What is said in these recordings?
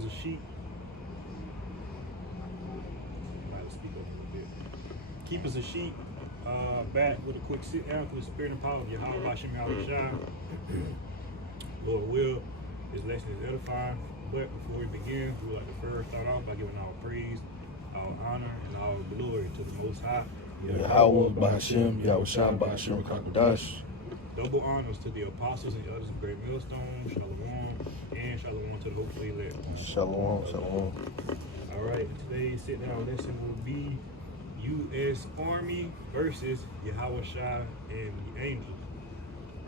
as a sheep. I might speak up a little bit. Keep as a sheep. Back with a quick sit down to the spirit and power of Yahawahshi. Lord will. This lesson is edifying. But before we begin, we would like to first start off by giving all praise, all honor, and all glory to the Most High. Yahawahshi, Yahawahshi, Kakadash. Double honors to the apostles and others of Great Millstone. Shalom. And shalom to the hopefully elect. Shalom, shalom. All right, today's sit down lesson will be U.S. Army versus Yahawahshi and the angels.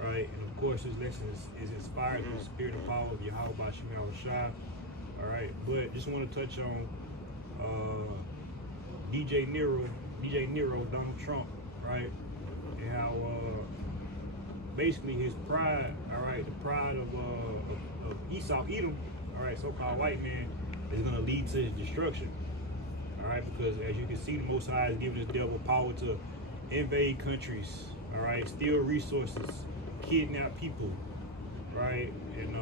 Right, and of course this lesson is inspired through the spirit and power of Yahawahshi. All right, but just want to touch on DJ Nero, Donald Trump, right, and how basically his pride, all right, the pride of Esau, Edom, all right, so-called white man, is going to lead to his destruction. All right, because as you can see, the Most High is giving this devil power to invade countries, all right, steal resources, kidnap people, right, and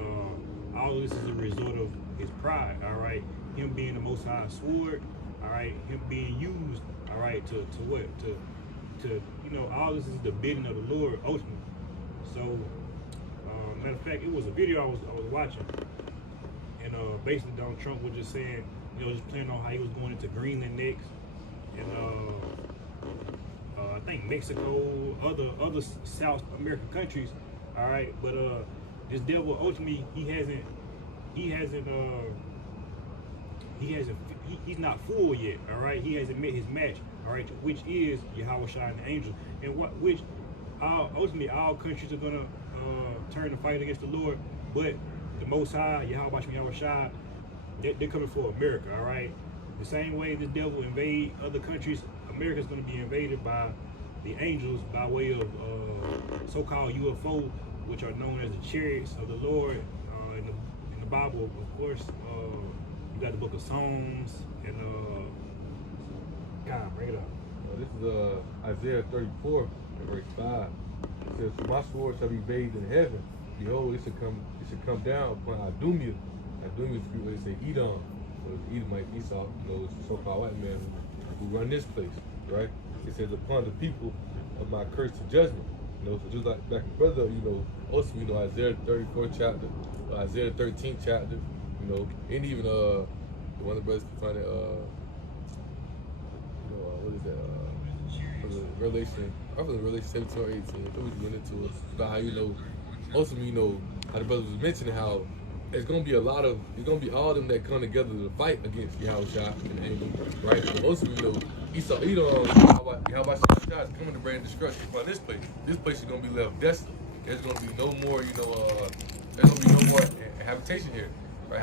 all of this is a result of his pride, all right, him being the Most High sword, all right, him being used, all right, to what, to you know, all this is the bidding of the Lord ultimately. So, matter of fact, it was a video I was watching, and basically Donald Trump was just saying, you know, just playing on how he was going into Greenland next, and I think Mexico, other South American countries, all right. But this devil ultimately he's not full yet, all right. He hasn't met his match, all right, which is Yahawahshi and the angels, and ultimately all countries are gonna turn to fight against the Lord, but the Most High, Yahawahshi, they're coming for America, all right. The same way this devil invade other countries, America's going to be invaded by the angels by way of so-called UFO, which are known as the chariots of the Lord. In the Bible, of course, you got the book of Psalms, and God, bring it up. This is Isaiah 34, verse 5. It says, "For my sword shall be bathed in heaven. Behold, it should come down upon Idumea." Idumea, they say Edom. So Edomite, Esau, you know, it's a so-called white man who run this place, right? It says, "Upon the people of my curse to judgment." You know, so just like back in brother, you know, also, you know, Isaiah 34 chapter, Isaiah 13 chapter, you know, and even one of the brothers can find it, you know, what is that? Revelation, I think Revelation 17 or 18. I think we went into it about how, you know, ultimately, you know, how the brother was mentioning how it's gonna be all of them that come together to fight against Yahawahshi and the angel, right? But also, you know, Esau, Yahawahshi is coming to bring destruction upon this place. This place is gonna be left desolate. There's gonna be no more, you know, there's gonna be no more habitation here, right?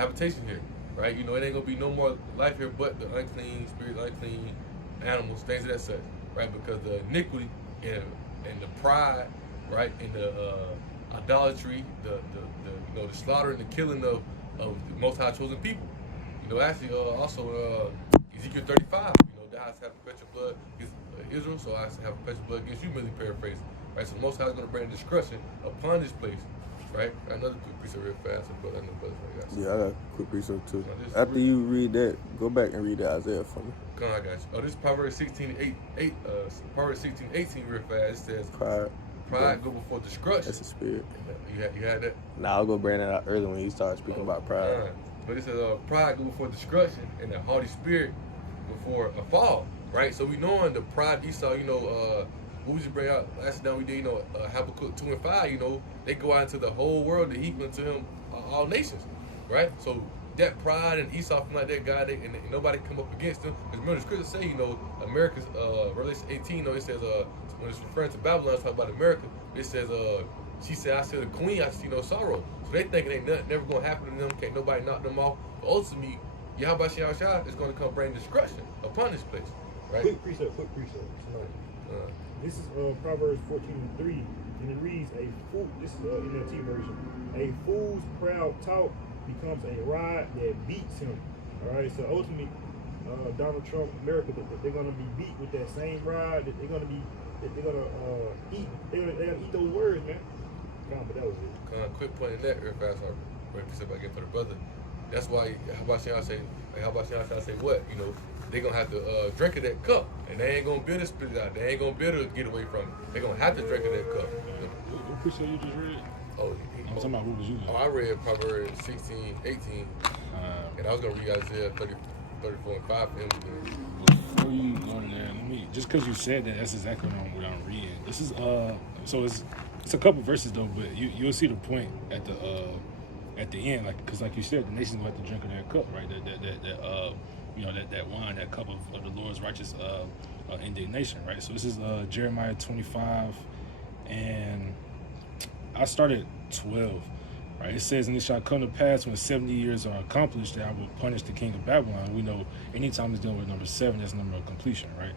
Right? You know, it ain't gonna be no more life here but the unclean spirit, unclean animals, things of that such, right? Because the iniquity and the pride, right, and the idolatry, the you know, the slaughter and the killing of the Most High chosen people. You know, actually, also Ezekiel 35. You know, thou hast have perpetual blood against Israel, so I have perpetual blood against you. Really paraphrase, right? So the Most High is going to bring destruction upon this place, right? Another quick precept real fast, but I know brothers like that. Yeah, I got a quick precept too. After you read that, go back and read that Isaiah for me. Come on, I got you. Oh, this is Proverbs 16:8. Proverbs 16:18 real fast. It says, Pride go before destruction. That's the spirit. You had that? Nah, I'll go bring that out earlier when you started speaking about pride. But it says pride go before destruction and the haughty spirit before a fall, right? So we knowing the pride Esau, you know, what we just bring out last time we did, you know, Habakkuk 2 and 5, you know, they go out into the whole world to heap unto him all nations, right? So that pride and Esau from like that guy, and nobody come up against him. Because remember the scriptures say, you know, America's Revelation 18, you know, it says when it's referring to Babylon, it's talking about America. It says, she said, I see the queen, I see no sorrow. So they thinking ain't nothing never gonna happen to them, can't nobody knock them off. But ultimately, Yahawahshi is gonna come bring destruction upon this place, right? Quick precept. This is Proverbs 14:3, and it reads, this is NLT version, a fool's proud talk becomes a rod that beats him. All right, so ultimately, Donald Trump, America, they're gonna be beat with that same rod. They're gonna eat those words, man. But that was it. Quick point in that real fast, quick precept I get for the brother. That's why Yahawahshi say what? You know, they gonna have to drink of that cup, and they ain't gonna be able to spit it out. They ain't gonna be able to get away from it. They gonna have to drink of that cup. What precept you just read? Oh, I'm talking about what was you? Oh, I read Proverbs 16, 18, and I was gonna read Isaiah 30, 34 and 5 for him. Before you go to there, let me just because you said that, that's exactly what I'm reading. This is so it's a couple verses though, but you'll see the point at the end, like because like you said, the nations gonna have to drink of their cup, right? That wine, that cup of the Lord's righteous indignation, right? So this is Jeremiah 25, and I started 12. Right, it says, and it shall come to pass when 70 years are accomplished that I will punish the king of Babylon. We know anytime it's dealing with number 7, that's number of completion, right?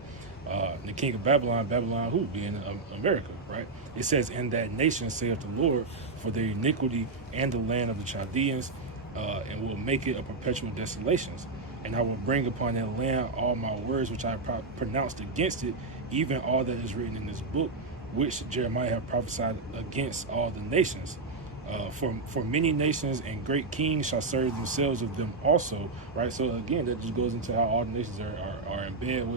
The king of Babylon, who? Being America, right? It says, in that nation, saith the Lord, for their iniquity and the land of the Chaldeans, and will make it a perpetual desolations. And I will bring upon that land all my words which I pronounced against it, even all that is written in this book, which Jeremiah had prophesied against all the nations. For many nations and great kings shall serve themselves of them also, right? So again, that just goes into how all the nations are in bed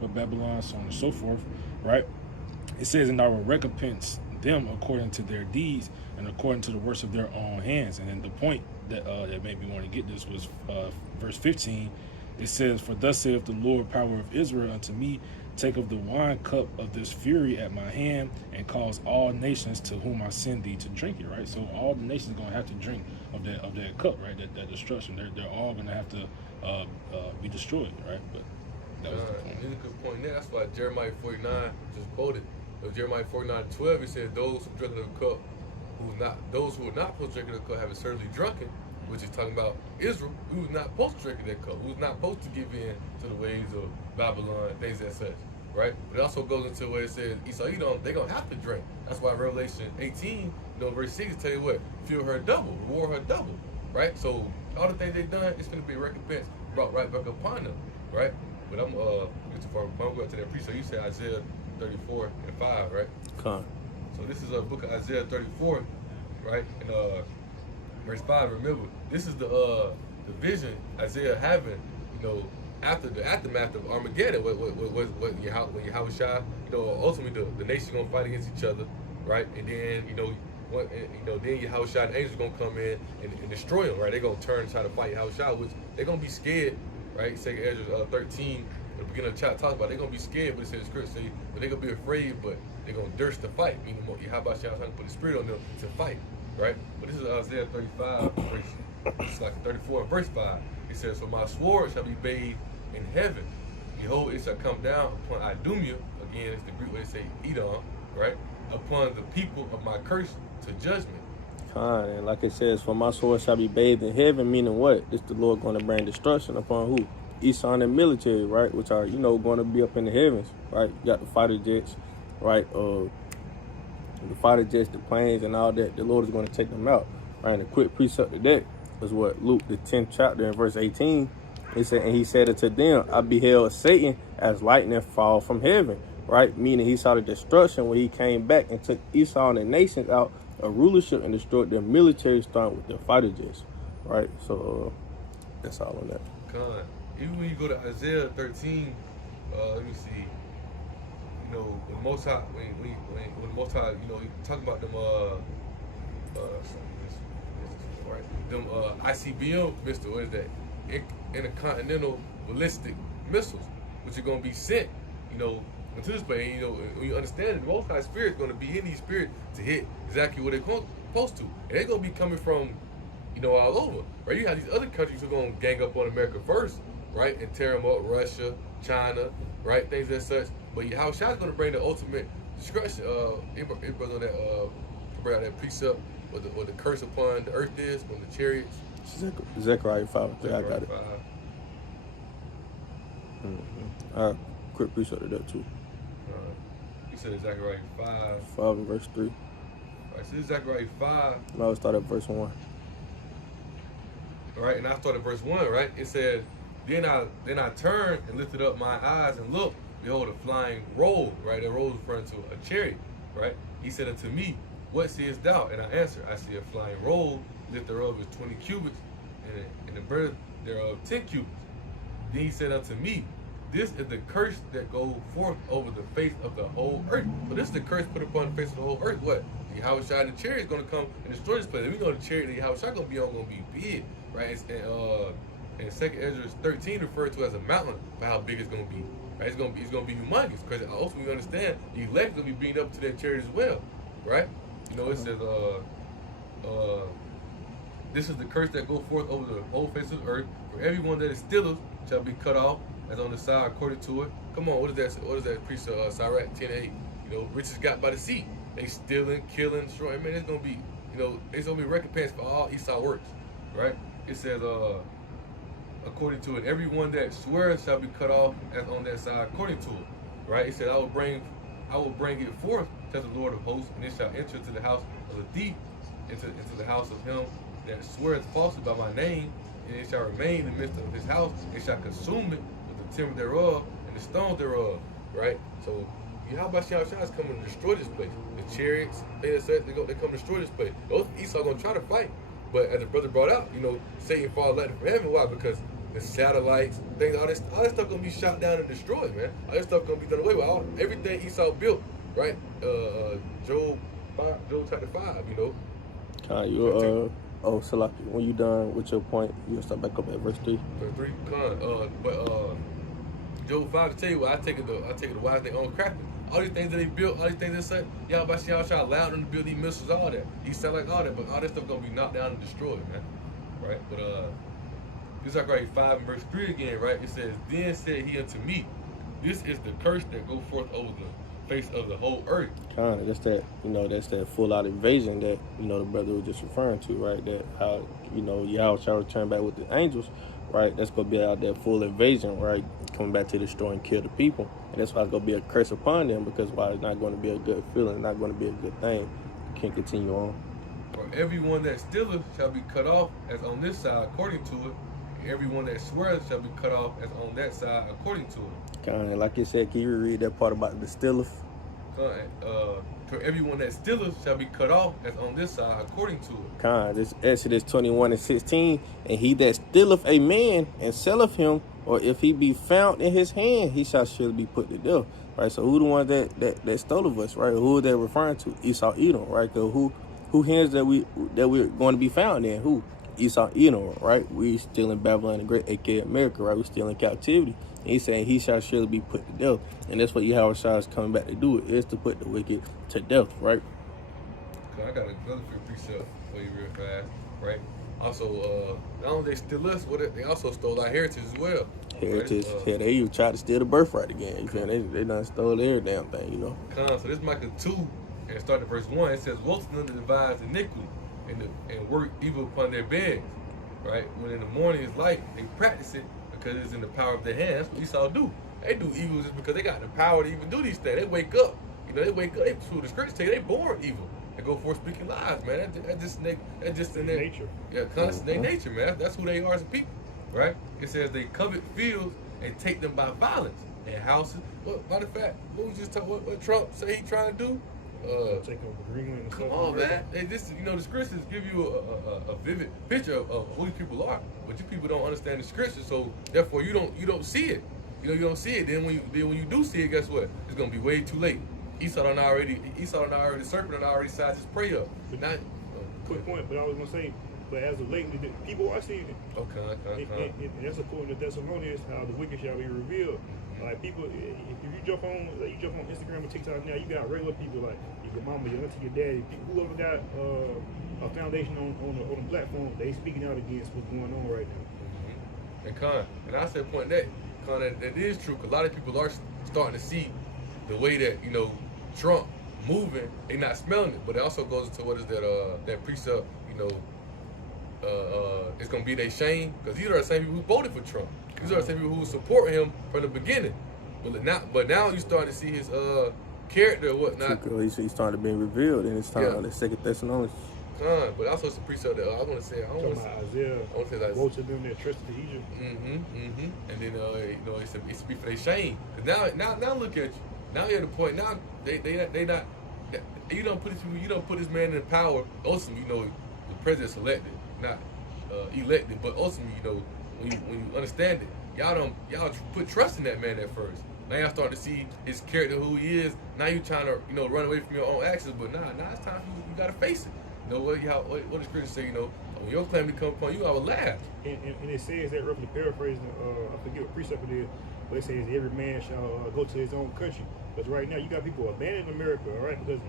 with Babylon, so on and so forth, right? It says, and I will recompense them according to their deeds and according to the works of their own hands. And then the point that made me want to get this was verse 15. It says, for thus saith the Lord, power of Israel, unto me, take of the wine cup of this fury at my hand, and cause all nations to whom I send thee to drink it, right? So all the nations are gonna have to drink of that cup, right? That destruction. They're all gonna have to be destroyed, right? But that was the point. That's a good point there. That's why Jeremiah 49 just quoted. Jeremiah 49:12, it says, those who drink of the cup, those who are not supposed to drink of the cup have it certainly drunken, which is talking about Israel, who was not supposed to drink of that cup, who was not supposed to give in to the ways of Babylon, things as such, right? But it also goes into where it says, Esau, they're going to have to drink. That's why Revelation 18, verse 6, tell you what, fuel her double, reward her double, right? So all the things they've done, it's going to be a recompense brought right back upon them, right? But I'm going to go to that precept. You said Isaiah 34 and 5, right? Come. So this is a book of Isaiah 34, right? And verse 5, remember, this is the vision Isaiah having, after the aftermath of Armageddon, when Yahawahshi, ultimately the nation's gonna fight against each other, right? And then, then Yahawahshi and the angels gonna come in and destroy them, right? They're gonna turn and try to fight Yahawahshi, which they're gonna be scared, right? 2 Ezra 13, at the beginning of the chapter talks about they're gonna be scared, but it says scripture say, but they're gonna be afraid, but they're gonna durst to fight, meaning Yahawahshi trying to put the spirit on them to fight, right? But this is Isaiah 35, it's like 34 verse 5. It says, for my sword shall be bathed in heaven. Behold, it shall come down upon Idumea, again, it's the Greek way to say Edom, right? Upon the people of my curse to judgment. And like it says, for my sword shall be bathed in heaven, meaning what? This the Lord going to bring destruction upon who? Esau and the military, right? Which are, going to be up in the heavens, right? You got the fighter jets, right? The fighter jets, the planes, and all that. The Lord is going to take them out, right? And a quick precept of that is what? Luke, the 10th chapter, in verse 18. It said, and he said unto them, I beheld Satan as lightning fall from heaven, right? Meaning he saw the destruction when he came back and took Esau and the nations out of rulership and destroyed their military, starting with their fighter jets, right? So that's all on that. God, even when you go to Isaiah 13, let me see, when Most High, when Most High, you talk about them, them ICBM missile, what is that? Intercontinental ballistic missiles, which are going to be sent, into this place. When you understand it, the Most High Spirit is going to be in these spirits to hit exactly what they're supposed to, and they're going to be coming from, all over, right? You have these other countries who are going to gang up on America first, right, and tear them up, Russia, China, right, things as such. But Yahawahshi is going to bring the ultimate destruction. It brings on that, bring out that precept, what the curse upon the earth is, from the chariots. Zechariah 5. Yeah, I got it. I quick precept of that too. You said Zechariah 5. 5 and verse 3. All right, so this is Zechariah 5. Now I start at verse 1. All right, and I started verse 1, right? It said, Then I turned and lifted up my eyes and looked, behold, a flying roll, right? That roll is referring to a chariot, right? He said unto me, what seest thou? And I answered, I see a flying roll, lift thereof is 20 cubits, and the birth thereof 10 cubits. Then he said unto me, this is the curse that goes forth over the face of the whole earth. So this is the curse put upon the face of the whole earth. What? The Yahawahshi and the chariot is going to come and destroy this place. We know the chariot that Yahawahshi going to be on going to be big, right? And 2nd Ezra 13 referred to as a mountain for how big it's going to be. Right? It's going to be humongous, because also we understand the elect going to be beaten up to that chariot as well, right? You know, it says, this is the curse that goes forth over the whole face of the earth. For everyone that is stealeth shall be cut off, as on the side according to it. Come on, what is that? What is that? Precept, Sirach 10:8. You know, riches got by the sea. They stealing, killing, destroying. Man, it's gonna be, you know, it's gonna be recompense for all Esau works, right? It says, according to it, everyone that swears shall be cut off, as on that side according to it, right? It said, I will bring it forth, says the Lord of hosts, and it shall enter into the house of the thief, into the house of him that sweareth falsely by my name, and it shall remain in the midst of his house. It shall consume it with the timber thereof and the stones thereof, right? So Yahawahshi is coming to destroy this place. The chariots, they come to destroy this place. Those Esau gonna try to fight, but as the brother brought out, you know, Satan falls lightning from heaven. Why? Because the satellites, things, all this stuff gonna be shot down and destroyed, man. All this stuff gonna be done away with. Everything Esau built, right? Job chapter 5, you know. Salaki, when you done with your point, you'll start back up at verse 3. Verse 3, Job 5 to tell you what, I take it the wise they own crafting. All these things that they built, all these things they said, Yahawahshi allowed them to build these missiles, all that. He said like all that, but all this stuff gonna be knocked down and destroyed, man. Right? But this like right 5 and verse 3 again, right? It says, then said he unto me, this is the curse that go forth over the face of the whole earth. Kind of, that's that full out invasion that, you know, the brother was just referring to, right? That how, you know, Yahawahshi shall return back with the angels, right? That's gonna be out there full invasion, right? Coming back to destroy and kill the people. And that's why it's gonna be a curse upon them, because why it's not gonna be a good feeling, not gonna be a good thing. You can't continue on. For everyone that stealeth shall be cut off, as on this side according to it. Everyone that sweareth shall be cut off, as on that side according to it. Kind of, like you said, can you read that part about the stealeth? For everyone that stealeth shall be cut off, as on this side according to it. Kind, this Exodus 21:16, and he that stealeth a man and selleth him, or if he be found in his hand, he shall surely be put to death. Right. So who the one that stole of us, right? Who are they referring to? Esau, Edom, right? Cause who hands that we're going to be found in? Who? Esau, Edom, right? We still in Babylon the Great, aka America, right? We still in captivity. And he's saying he shall surely be put to death, and that's what Yahawahshi is coming back to do. It is to put the wicked to death, right? I got another precept for you real fast, right? Also, not only they steal us, they also stole our heritage as well. Heritage, right? yeah, they even tried to steal the birthright again. You feel? They done stole every damn thing, you know. So this Micah 2, and starting at verse 1, it says, woe to them that devise iniquity and work evil upon their beds, right? When in the morning is light, they practice it because it's in the power of their hands. That's what Esau do. They do evil just because they got the power to even do these things. They wake up, you know, they through the scriptures tell you they born evil. They go forth speaking lies, man. That's just in their nature. Yeah, constant their nature, man. That's who they are as a people, right? It says they covet fields and take them by violence, and houses. Well, matter of fact, what Trump say he trying to do? Take over Greenland and Come stuff. on, man. You know, the scriptures give you a vivid picture of who these people are, but you people don't understand the scriptures, so therefore you don't see it. You know, you don't see it. Then when you do see it, guess what? It's gonna be way too late. The serpent done already sized his prey up. Now, quick point, but I was gonna say, but as of lately, people are seeing it. Okay. And that's according to Thessalonians, how the wicked shall be revealed. Like people, if you jump on Instagram or TikTok now, you got regular people like your mama, your auntie, your daddy, whoever got a foundation on the platform, they speaking out against what's going on right now. Mm-hmm. And I said point that is true, because a lot of people are starting to see the way that, you know, Trump moving, they not smelling it, but it also goes into what is that precept, you know, it's gonna be their shame, because these are the same people who voted for Trump. These are the same people who support him from the beginning. But now you starting to see his character and whatnot. He's starting to be revealed, and it's time to Second Thessalonians. But also it's a precept that I want to say. Isaiah. I want to say like woe to them that trusted in Egypt. And then you know, it's to be for their shame. Cause now look at you. Now you're at the point. Now they not. You don't put this man in power. Also, you know, the president's elected. elected, but ultimately, when you understand it, y'all put trust in that man at first. Now y'all starting to see his character, who he is. Now you trying to run away from your own actions, but now it's time for you gotta face it. What the scripture say? When your calamity come upon you, I will laugh. And it says that, roughly paraphrasing, I forget what precept it is, but it says every man shall go to his own country. Because right now you got people abandoning America, all right? Because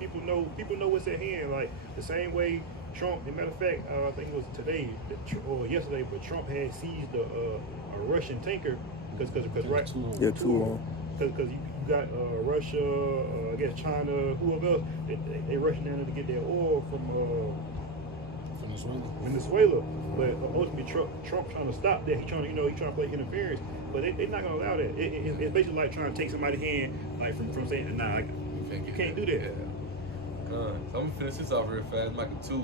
people know what's at hand. Like the same way Trump, as a matter of fact, I think it was today or yesterday, but Trump had seized a Russian tanker because right, because you got Russia, I guess China, whoever else, they rushing down there to get their oil from Venezuela. But ultimately Trump trying to stop that. He's trying to play interference, but they're not gonna allow that. It's basically like trying to take somebody's hand, like from saying, nah, you can't do that. Yeah. So I'm gonna finish this off real fast. Micah 2,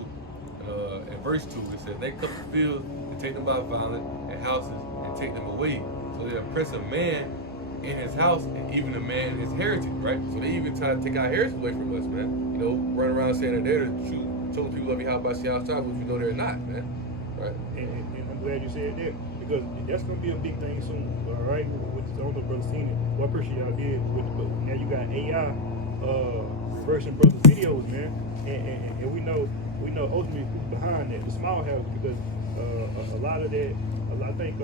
in verse 2, it says, "They come to fields and take them by violence, and houses and take them away. So they oppress a man in his house and even a man in his heritage," right? So they even try to take our heritage away from us, man. Running around saying that they're the truth, telling people love you how about you outside, but you know they're not, man. Right? And I'm glad you said that, because that's gonna be a big thing soon. All right, with I don't know, brother seen it. Well, I appreciate y'all did with the book. Now you got AI reversing brothers' videos, man, and we know ultimately who's behind that, the small houses, because a lot of that, I think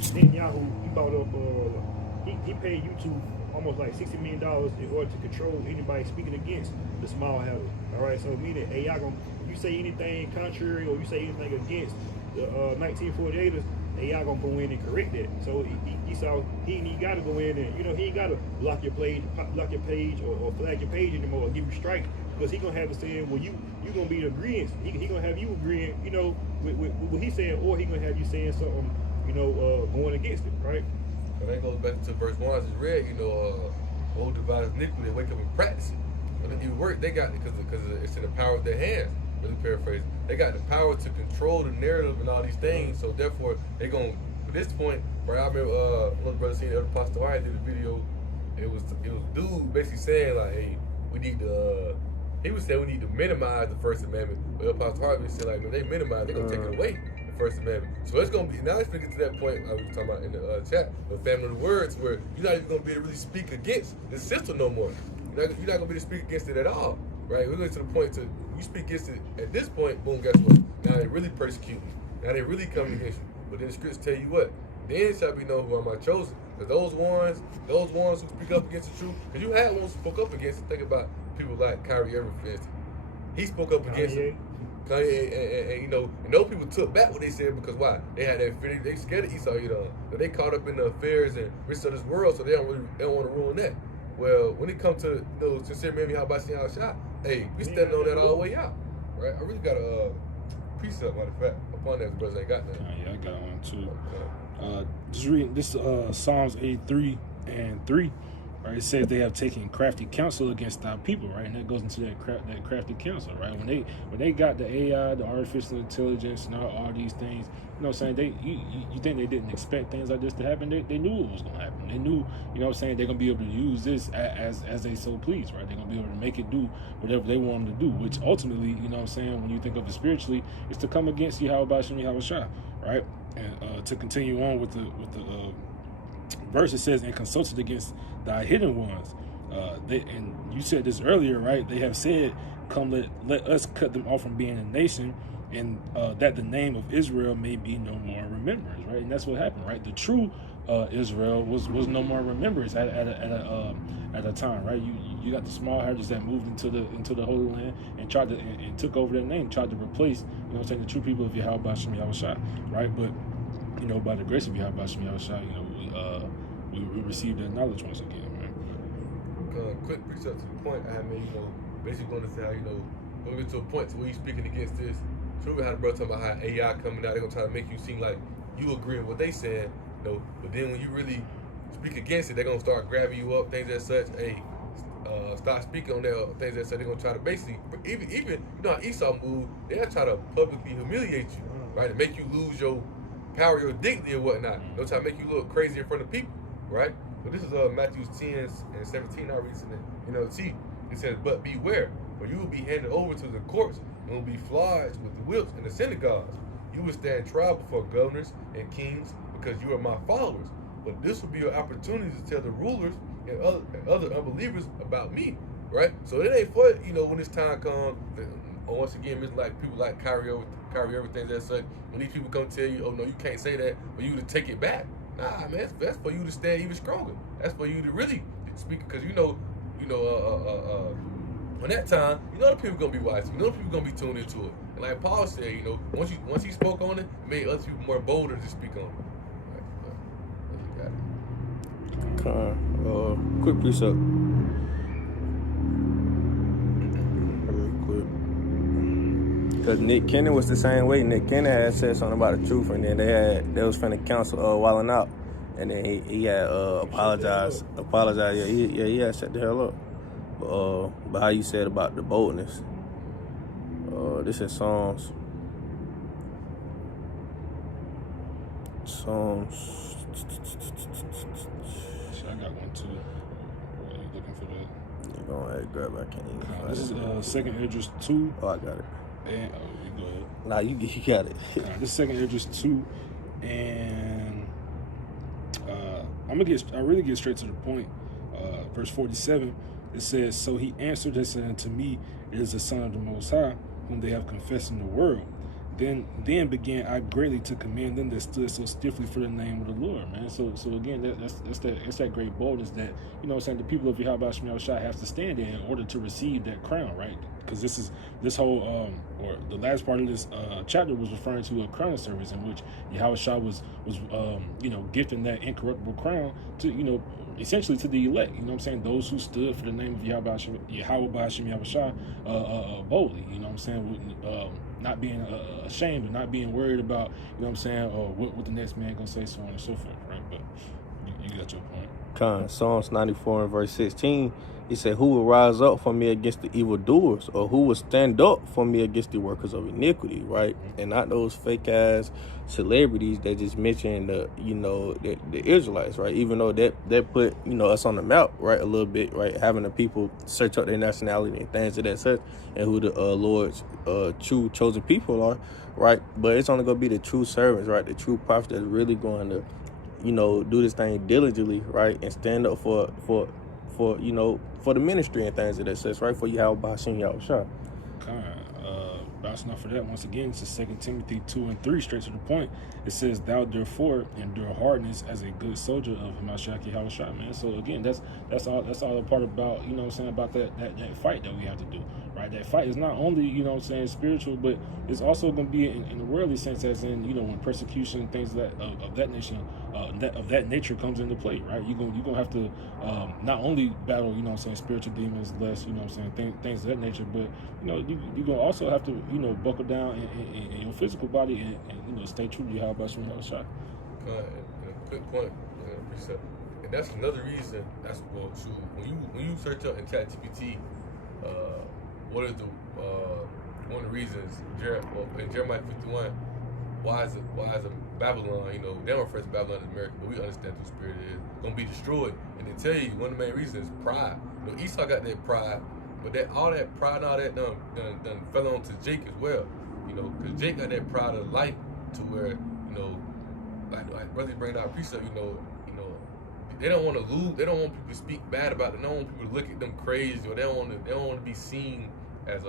Netanyahu, he bought up, he paid YouTube almost like $60 million in order to control anybody speaking against the small houses. All right, so meaning AI you say anything contrary or you say anything against the 1948ers, AI gonna go in and correct that. So he saw he got to go in and he ain't got to block your page or flag your page anymore or give you strike, because he gonna have it saying, well, you gonna be in agreement. He gonna have you agreeing, with what he's saying, or he gonna have you saying something, going against it, right? And that goes back to verse 1 I just read. Old devised iniquity, they wake up and practice it. When it work, they got it because it's in the power of their hands. Really paraphrasing, they got the power to control the narrative and all these things. So therefore, they gonna at this point. Right, I remember one of the brothers seen the other Pastor White did a video. It was dude basically saying like, hey, we need to. He was saying we need to minimize the First Amendment. But Pastor Harvey said like, when they minimize, they're gonna take it away. First Amendment. So it's gonna be now. Let's get to that point we were talking about in the chat, the family of the words, where you're not even gonna be able to really speak against the system no more. You're not gonna be able to speak against it at all, right? We're going to the point to you speak against it at this point. Boom, guess what? Now they really persecute you. Now they really come against you. But then the scriptures tell you what? Then shall be known who are my chosen. Because those ones who speak up against the truth, because you had ones who spoke up against it. Think about people like Kyrie Irving, for instance. He spoke up against it. Kanye, and those people took back what they said, because why? They had that fear. They scared of Esau, but they caught up in the affairs and risks of this world, so they don't want to ruin that. Well, when it comes to sincere maybe how about seeing how shot, hey, we standing on that all the way out, right? I really got a precept, matter of fact, upon that. The brothers ain't got that. Yeah, I got one too. Just reading this Psalms 83 and 3. Right, it says they have taken crafty counsel against our people, right, and that goes into that crafty counsel, right. When they got the AI, the artificial intelligence, and all these things, you think they didn't expect things like this to happen? They knew it was gonna happen. They knew, they're gonna be able to use this as they so please, right. They're gonna be able to make it do whatever they want them to do, which ultimately, when you think of it spiritually, is to come against Yahawahshi, right, and to continue on with the verse, it says, and consulted against thy hidden ones. And you said this earlier, right? They have said, come, let us cut them off from being a nation, and that the name of Israel may be no more remembrance, right? And that's what happened, right? The true Israel was no more remembrance at a time, right? You got the small heritage that moved into the Holy Land and tried to and took over their name, tried to replace, the true people of Yahawahshi, right? But by the grace of Yahawahshi, we received that knowledge once again, right? Quick precept to the point I made, basically going to say how, when we get to a point to where you're speaking against this, true, how the brother talking about how AI coming out, they're going to try to make you seem like you agree with what they said, but then when you really speak against it, they're going to start grabbing you up, things as such, hey, start speaking on that, things as such, they're going to try to basically, even how Esau moved, they'll try to publicly humiliate you, right, and make you lose your power, your dignity or whatnot. They'll try to make you look crazy in front of people. Right? So this is Matthew 10 and 17 I recently, see, it says, but beware, for you will be handed over to the courts and will be flogged with the whips in the synagogues. You will stand trial before governors and kings because you are my followers. But this will be your opportunity to tell the rulers and other unbelievers about me, right? So it ain't for, when this time comes, once again, it's like people like Kyrie everything that such. When these people come tell you, oh no, you can't say that, for you to take it back. Nah, man, that's for you to stand even stronger. That's for you to really speak, because when that time, the people gonna be watching. The people gonna be tuned into it. And like Paul said, once he spoke on it, it made other people more bolder to speak on it. Quick precept. Real quick. Because Nick Cannon was the same way. Nick Cannon had said something about the truth, and then they was finna cancel Wildin' Out. And then he had apologized. Yeah, he had shut the hell up. But how you said about the boldness. This is Psalms. I got one too. Are you looking for that? You're gonna grab. I can't even find This it. is 2 Esdras 2. Oh, I got it. And you go ahead. Nah, you got it. This is 2 Esdras 2, and I really get straight to the point. Verse 47, it says, "So he answered and said unto me, it is the Son of the Most High, whom they have confessed in the world. Then began I greatly to commend them that stood so stiffly for the name of the Lord," man. So again, that's that great boldness that, the people of Yahawahshi have to stand in order to receive that crown, right? Because this whole or the last part of this chapter was referring to a crowning service in which Yahawahshi was gifting that incorruptible crown to, essentially to the elect, those who stood for the name of Yahawahshi boldly, not being ashamed and not being worried about, what the next man gonna say, so on and so forth, right? But you got your point. Psalms 94 and verse 16, he said, "Who will rise up for me against the evildoers, or who will stand up for me against the workers of iniquity," right? And not those fake ass celebrities that just mention the Israelites, right? Even though that put us on the map, right, a little bit, right? Having the people search up their nationality and things of that such, and who the Lord's true chosen people are, right? But it's only gonna be the true servants, right? The true prophets that's really going to do this thing diligently, right, and stand up for the ministry and things of that such, right, for Yahawahshi. Bouncing off of that, once again, it's 2 Timothy 2 and 3, straight to the point. It says, "Thou therefore endure hardness as a good soldier of Hamashiach Yahawahshi," man. So again, that's all a part about, about that fight that we have to do, right? That fight is not only, spiritual, but it's also going to be in the worldly sense, as in, when persecution, things of that nature comes into play, right? You're gonna have to not only battle, spiritual demons, less, things of that nature, but you're gonna also have to, buckle down in your physical body and stay true to Yahawahshi. Good point, precept. And that's another reason. That's when you search up in ChatGPT, what is the one of the reasons in Jeremiah 51, why is Babylon, they don't refer to Babylon as America, but we understand the spirit is gonna be destroyed. And they tell you one of the main reasons is pride. Esau got that pride, but all that pride and all that done fell on to Jake as well. Because Jake got that pride of life to where, like brothers bring out precept, they don't want to lose. They don't want people to speak bad about them. They don't want people to look at them crazy, or they don't want to be seen as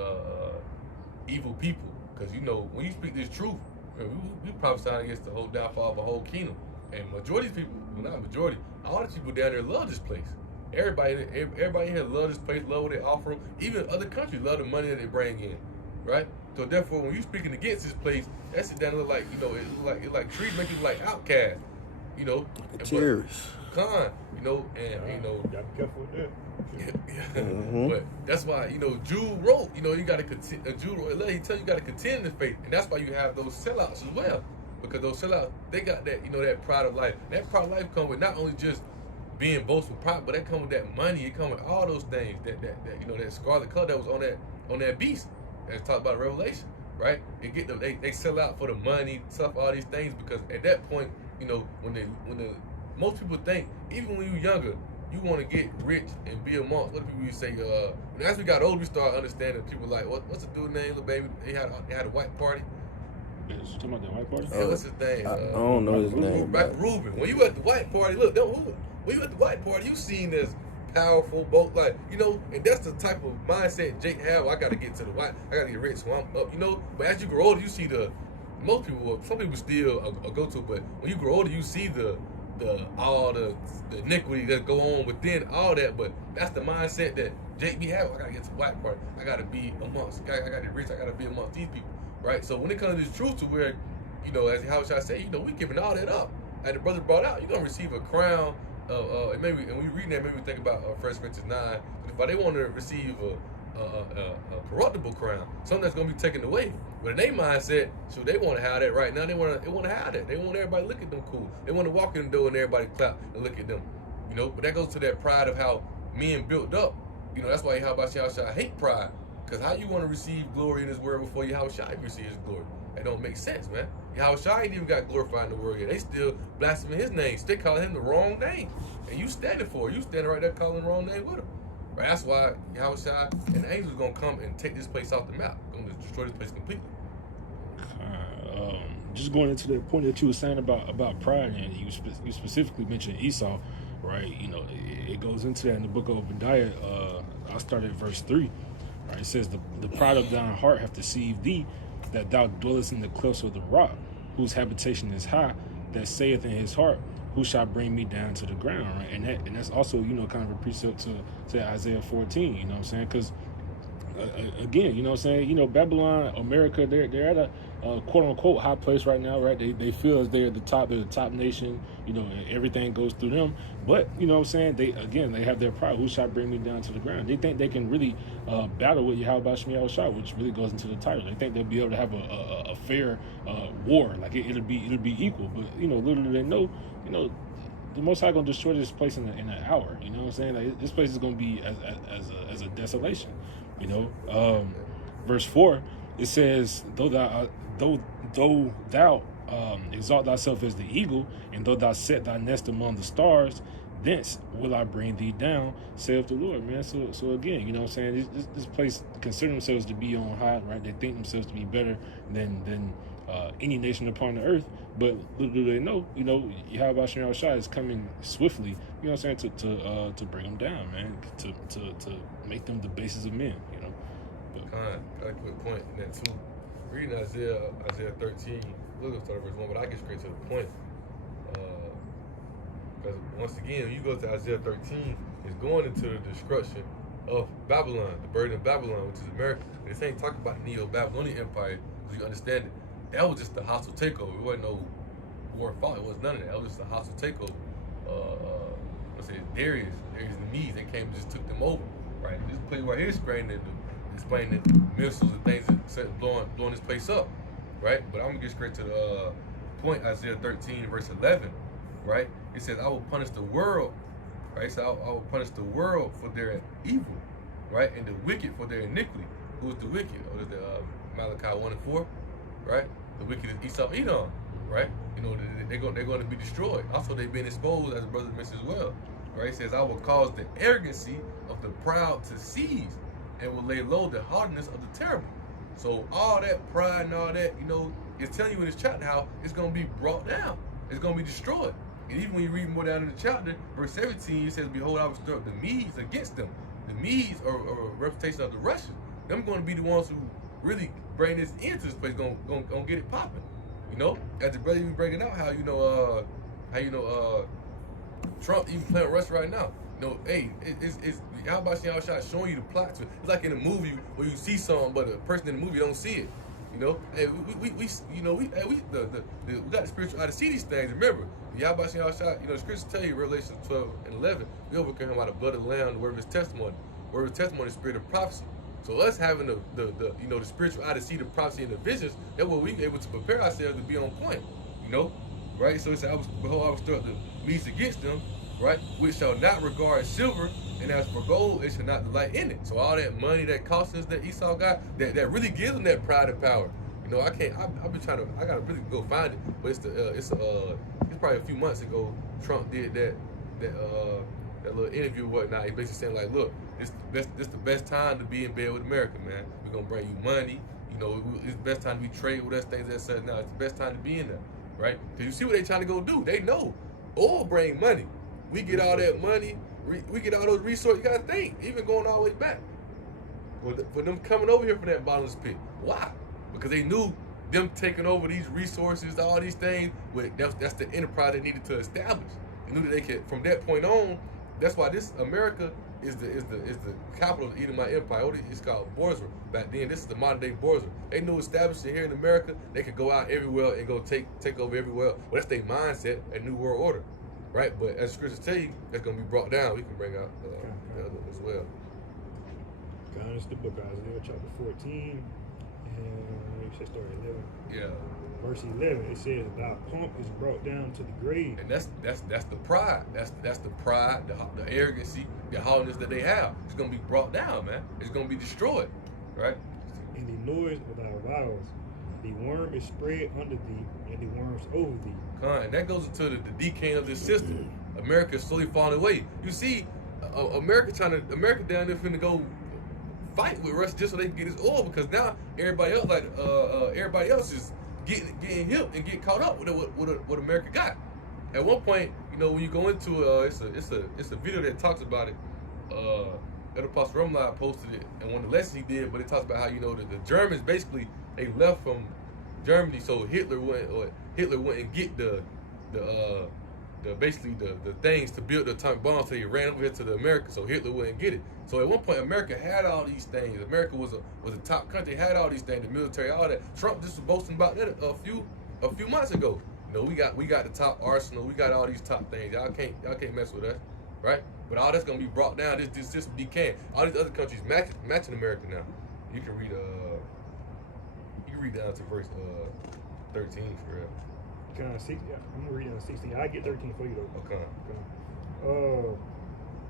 evil people. Because when you speak this truth, we prophesy against the whole downfall of a whole kingdom. And majority of people, well, not majority, all the people down there love this place. Everybody here love this place, love what they offer them. Even other countries love the money that they bring in, right? So therefore, when you speaking against this place, that's it. That look like it's like trees make you like outcasts, Terrorists. Gotta be careful with that. Mm-hmm. But that's why Jude wrote, you got to contend. Jude wrote, he tell you got to contend in faith, and that's why you have those sellouts as well, because those sellouts, they got that that pride of life. That pride of life comes with not only just being boastful, pride, but that comes with that money. It comes with all those things. That scarlet color that was on that beast, as talked about in Revelation, right? They sell out for the money, stuff, all these things, because at that point, when most people think, even when you're younger, you want to get rich and be amongst. What do people say? As we got older, we start understanding people like what's the dude name, little baby? He had a white party. You talking about the white party? Yeah, what's his name? I don't know his name. Ruben. When you at the white party, look, when you at the white party, you seen as powerful, both like, you know, and that's the type of mindset Jake have. I got to get to the white, I got to get rich, so I'm up, you know. But as you grow older, you see most people, some people still go to, but when you grow older, you see all the iniquity that go on within all that. But that's the mindset that Jake be having. I gotta get to the white party. I gotta be amongst. I gotta get rich. I gotta be amongst these people, right? So when it comes to this truth, to where, you know, as Yahawahshi say, you know, we giving all that up. Like the brother brought out, you're gonna receive a crown. And maybe, and we reading that, maybe we think about 1 Corinthians 9. But they want to receive a corruptible crown, something that's gonna be taken away. But in their mindset, so they want to have that right now. They want to have that. They want everybody to look at them cool. They want to walk in the door and everybody clap and look at them. You know, but that goes to that pride of how men built up. You know, that's why Yahawahshi hate pride. Because how you want to receive glory in this world before Yahawahshi receives his glory? That don't make sense, man. Yahawahshi ain't even got glorified in the world yet. They still blaspheming his name. They calling him the wrong name. And you standing for it. You standing right there calling the wrong name with him. Right? That's why Yahawahshi and the angels are going to come and take this place off the map. Going to destroy this place completely. Just going into the point that you were saying about pride, and you specifically mentioned Esau, right? You know, it goes into that in the book of Obadiah. I started at verse 3. Right? It says, the pride of thine heart hath deceived thee, that thou dwellest in the clefts of the rock, whose habitation is high, that saith in his heart, who shall bring me down to the ground, right? And that's also, you know, kind of a precept to Isaiah 14, you know what I'm saying? Because again, you know what I'm saying? You know, Babylon, America, they're at a quote unquote high place right now, right? They feel as they're the top nation, you know, and everything goes through them. But, you know what I'm saying? They have their pride. Who shall bring me down to the ground? They think they can really battle with Yahawahshi, which really goes into the title. They think they'll be able to have a fair war, like it'll be equal. But, you know, little do they know, you know, the Most High gonna destroy this place in an hour. You know what I'm saying? Like, this place is gonna be as a desolation. You know, verse 4, it says, though thou exalt thyself as the eagle, and though thou set thy nest among the stars, thence will I bring thee down, saith the Lord, man. So again, you know what I'm saying? This place consider themselves to be on high, right? They think themselves to be better than any nation upon the earth. But little do they know, you know, Yahawahshi is coming swiftly, you know what I'm saying, to bring them down, man, to make them the basis of men, you know. But, got a quick point in that too. Reading Isaiah 13, we're going to start at verse 1, but I get straight to the point. Because once again, when you go to Isaiah 13, it's going into the destruction of Babylon, the burden of Babylon, which is America. And this ain't talking about the Neo-Babylonian Empire, because you understand it. That was just a hostile takeover. It wasn't no war and fight. It was none of that. That was just a hostile takeover. Let's say Darius the Medes, they came and just took them over. Right? This place right here is explaining the missiles and things that blowing this place up. Right? But I'm gonna get straight to the point. Isaiah 13 verse 11. Right? It says, "I will punish the world." Right? So I will punish the world for their evil. Right? And the wicked for their iniquity. Who is the wicked? Or is the Malachi 1 and 4? Right? The wicked is Esau, Edom, right? You know, they're going to be destroyed. Also, they've been exposed, as the brother mentioned as well. Right? It says, "I will cause the arrogancy of the proud to cease, and will lay low the hardness of the terrible." So all that pride and all that, you know, it's telling you in this chapter how it's going to be brought down. It's going to be destroyed. And even when you read more down in the chapter, verse 17, it says, "Behold, I will stir up the Medes against them." The Medes are a representation of the Russians. Them going to be the ones who really bring this into this place, gonna get it popping. You know, as the brother even bringing out how Trump even playing Russia right now. You know, hey, it's Yahawahshi showing you the plot to it. It's like in a movie where you see something, but the person in the movie don't see it. You know, hey, we got the spiritual eye to see these things. Remember, Yahawahshi, you know, the scriptures tell you, Revelation 12 and 11, we overcome him by the blood of the Lamb, the word of his testimony. The word of his testimony is the spirit of prophecy. So us having the spiritual eye to see the prophecy and the visions, that way we able to prepare ourselves to be on point, you know, right? So it said, "Behold, I will stir up the Medes against them, right, which shall not regard silver, and as for gold, it shall not delight in it." So all that money, that costs that Esau got, that really gives them that pride and power. You know, I've been trying to, I gotta really go find it, but it's probably a few months ago Trump did that little interview and whatnot. He basically saying like, look, this the best time to be in bed with America, man. We're gonna bring you money. You know, it's the best time to be trade with us, things that said now. It's the best time to be in there, right? Because you see what they trying to go do. They know oil bring money. We get all that money. We get all those resources. You gotta think, even going all the way back. For them coming over here from that bottomless pit. Why? Because they knew them taking over these resources, all these things. That's the enterprise they needed to establish. They knew that they could. From that point on, that's why this America is the capital of the Edomite Empire. It's called Bozrah. Back then, this is the modern day Bozrah. They knew established it here in America, they could go out everywhere and go take over everywhere. Well, that's their mindset, a new world order, right? But as scriptures tell you, that's gonna be brought down. We can bring out the other as well. It's the book of Isaiah, chapter 14, and we should start at 11. Yeah. Verse 11, it says, "Thy pomp is brought down to the grave." And that's the pride. That's the pride, the arrogancy, the haughtiness that they have. It's gonna be brought down, man. It's gonna be destroyed, right? "And the noise of thy vows, the worm is spread under thee, and the worms over thee." And that goes into the decaying of this system. America is slowly falling away. You see, America down there finna go fight with Russia just so they can get his oil, because now everybody else is getting hip and get caught up with what America got. At one point, you know, when you go into it's a video that talks about it. Elder Pastor Rumlai posted it, and one of the lessons he did, but it talks about how, you know, the Germans basically, they left from Germany, so Hitler went and get the things to build the atomic bomb, so he ran over here to the America, so Hitler wouldn't get it. So at one point, America had all these things. America was a top country, had all these things, the military, all that. Trump just was boasting about that a few months ago. You know, we got the top arsenal, we got all these top things. Y'all can't mess with us, right? But all that's gonna be brought down. This system decaying. All these other countries matching America now. You can read down to verse 13 for real. Kind of 60. I'm gonna read down 16. I get 13 for you though. Okay.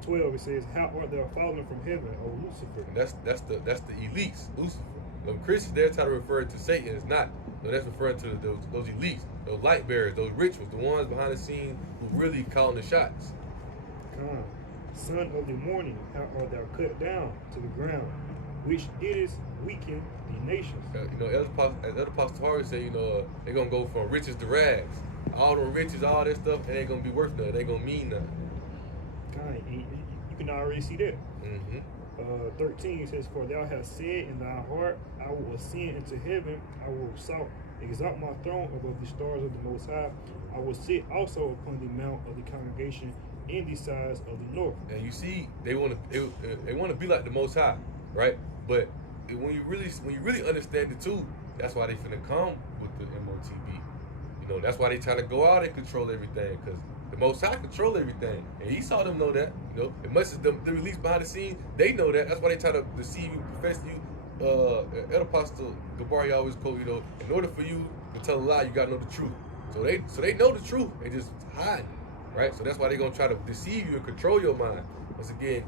12. It says, "How art thou fallen from heaven, O Lucifer?" And that's the elites, Lucifer. Them Christians, they're trying to refer to Satan. It's not. No, that's referring to those elites, those light bearers, those rituals, the ones behind the scenes who really calling the shots. "Son of the morning, how art thou cut down to the ground, which didst weaken the nations?" You know, as Elder Pastor Harvey said, you know, they're gonna go from riches to rags. All the riches, all that stuff, it ain't gonna be worth nothing. They gonna mean nothing. You can already see that. 13 says, "For thou hast said in thy heart, I will ascend into heaven, I will exalt my throne above the stars of the Most High, I will sit also upon the mount of the congregation in the sides of the north." And you see, they want to be like the Most High, right? But when you really understand it too, that's why they finna come with the MOTB. You know, that's why they try to go out and control everything, because the Most High control everything, and Esau them know that. You know, as much as the release behind the scenes, they know that. That's why they try to deceive you, profess you. Elder Pastor Gabari always quote, you know, in order for you to tell a lie, you gotta know the truth. So they know the truth, they just hide, right? So that's why they're gonna try to deceive you and control your mind. Once again,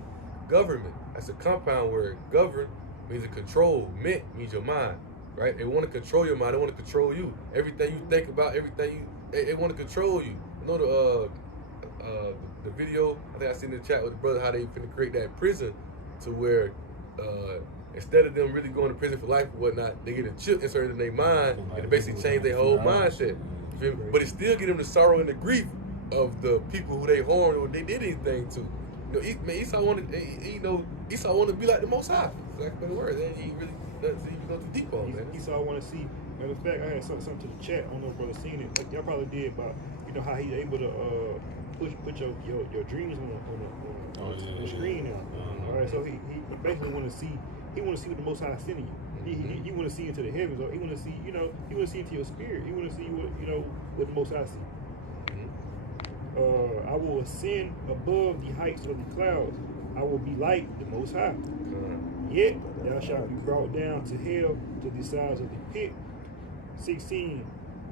government, that's a compound word. Govern means to control. Mint means your mind, right? They want to control your mind. They want to control you. Everything you think about, they want to control you. You know the video, I think I seen in the chat with the brother, how they finna create that prison to where instead of them really going to prison for life or whatnot, they get a chip inserted in their mind and it basically change their whole mindset. You feel me? But it still give them the sorrow and the grief of the people who they harmed or they did anything to. You know, Esau wanted to be like the Most High. That's the word. He really doesn't even go too deep on that. Esau want to see. Matter of fact, I had something to the chat. I don't know if brother seen it. Like, y'all probably did, about, you know, how he's able to put your dreams on the screen now. All right, so he basically want to see. He want to see what the Most High is sending you. He want to see into the heavens, or he want to see, you know, he want to see into your spirit. He want to see what the Most High see. I will ascend above the heights of the clouds. I will be like the Most High. Yet thou shalt be brought down to hell, to the sides of the pit. 16.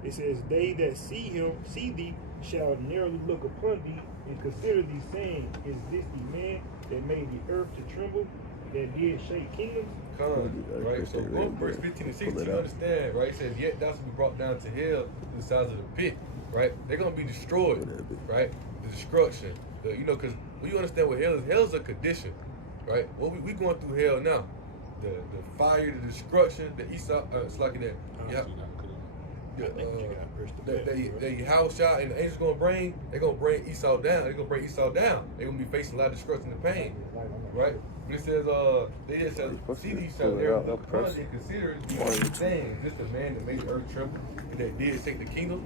It says, "They that see thee, shall narrowly look upon thee, and consider thee, saying, Is this the man that made the earth to tremble, that did shake kingdoms?" Right? So verse 15 and 16, you understand, right? It says, "Yet thou shalt be brought down to hell, to the sides of the pit." Right? They're gonna be destroyed, right? The destruction. You know, because when you understand what hell is, hell is a condition, right? What we going through hell now. The fire, the destruction, the Esau, it's like that. Yeah. That Yahawahshi and the angels they're gonna bring Esau down. They're gonna bring Esau down. They're gonna be facing a lot of destruction and pain, right? But it says, they just said, see these there. They consider these things. Just the man that made the earth tremble and that did take the kingdom.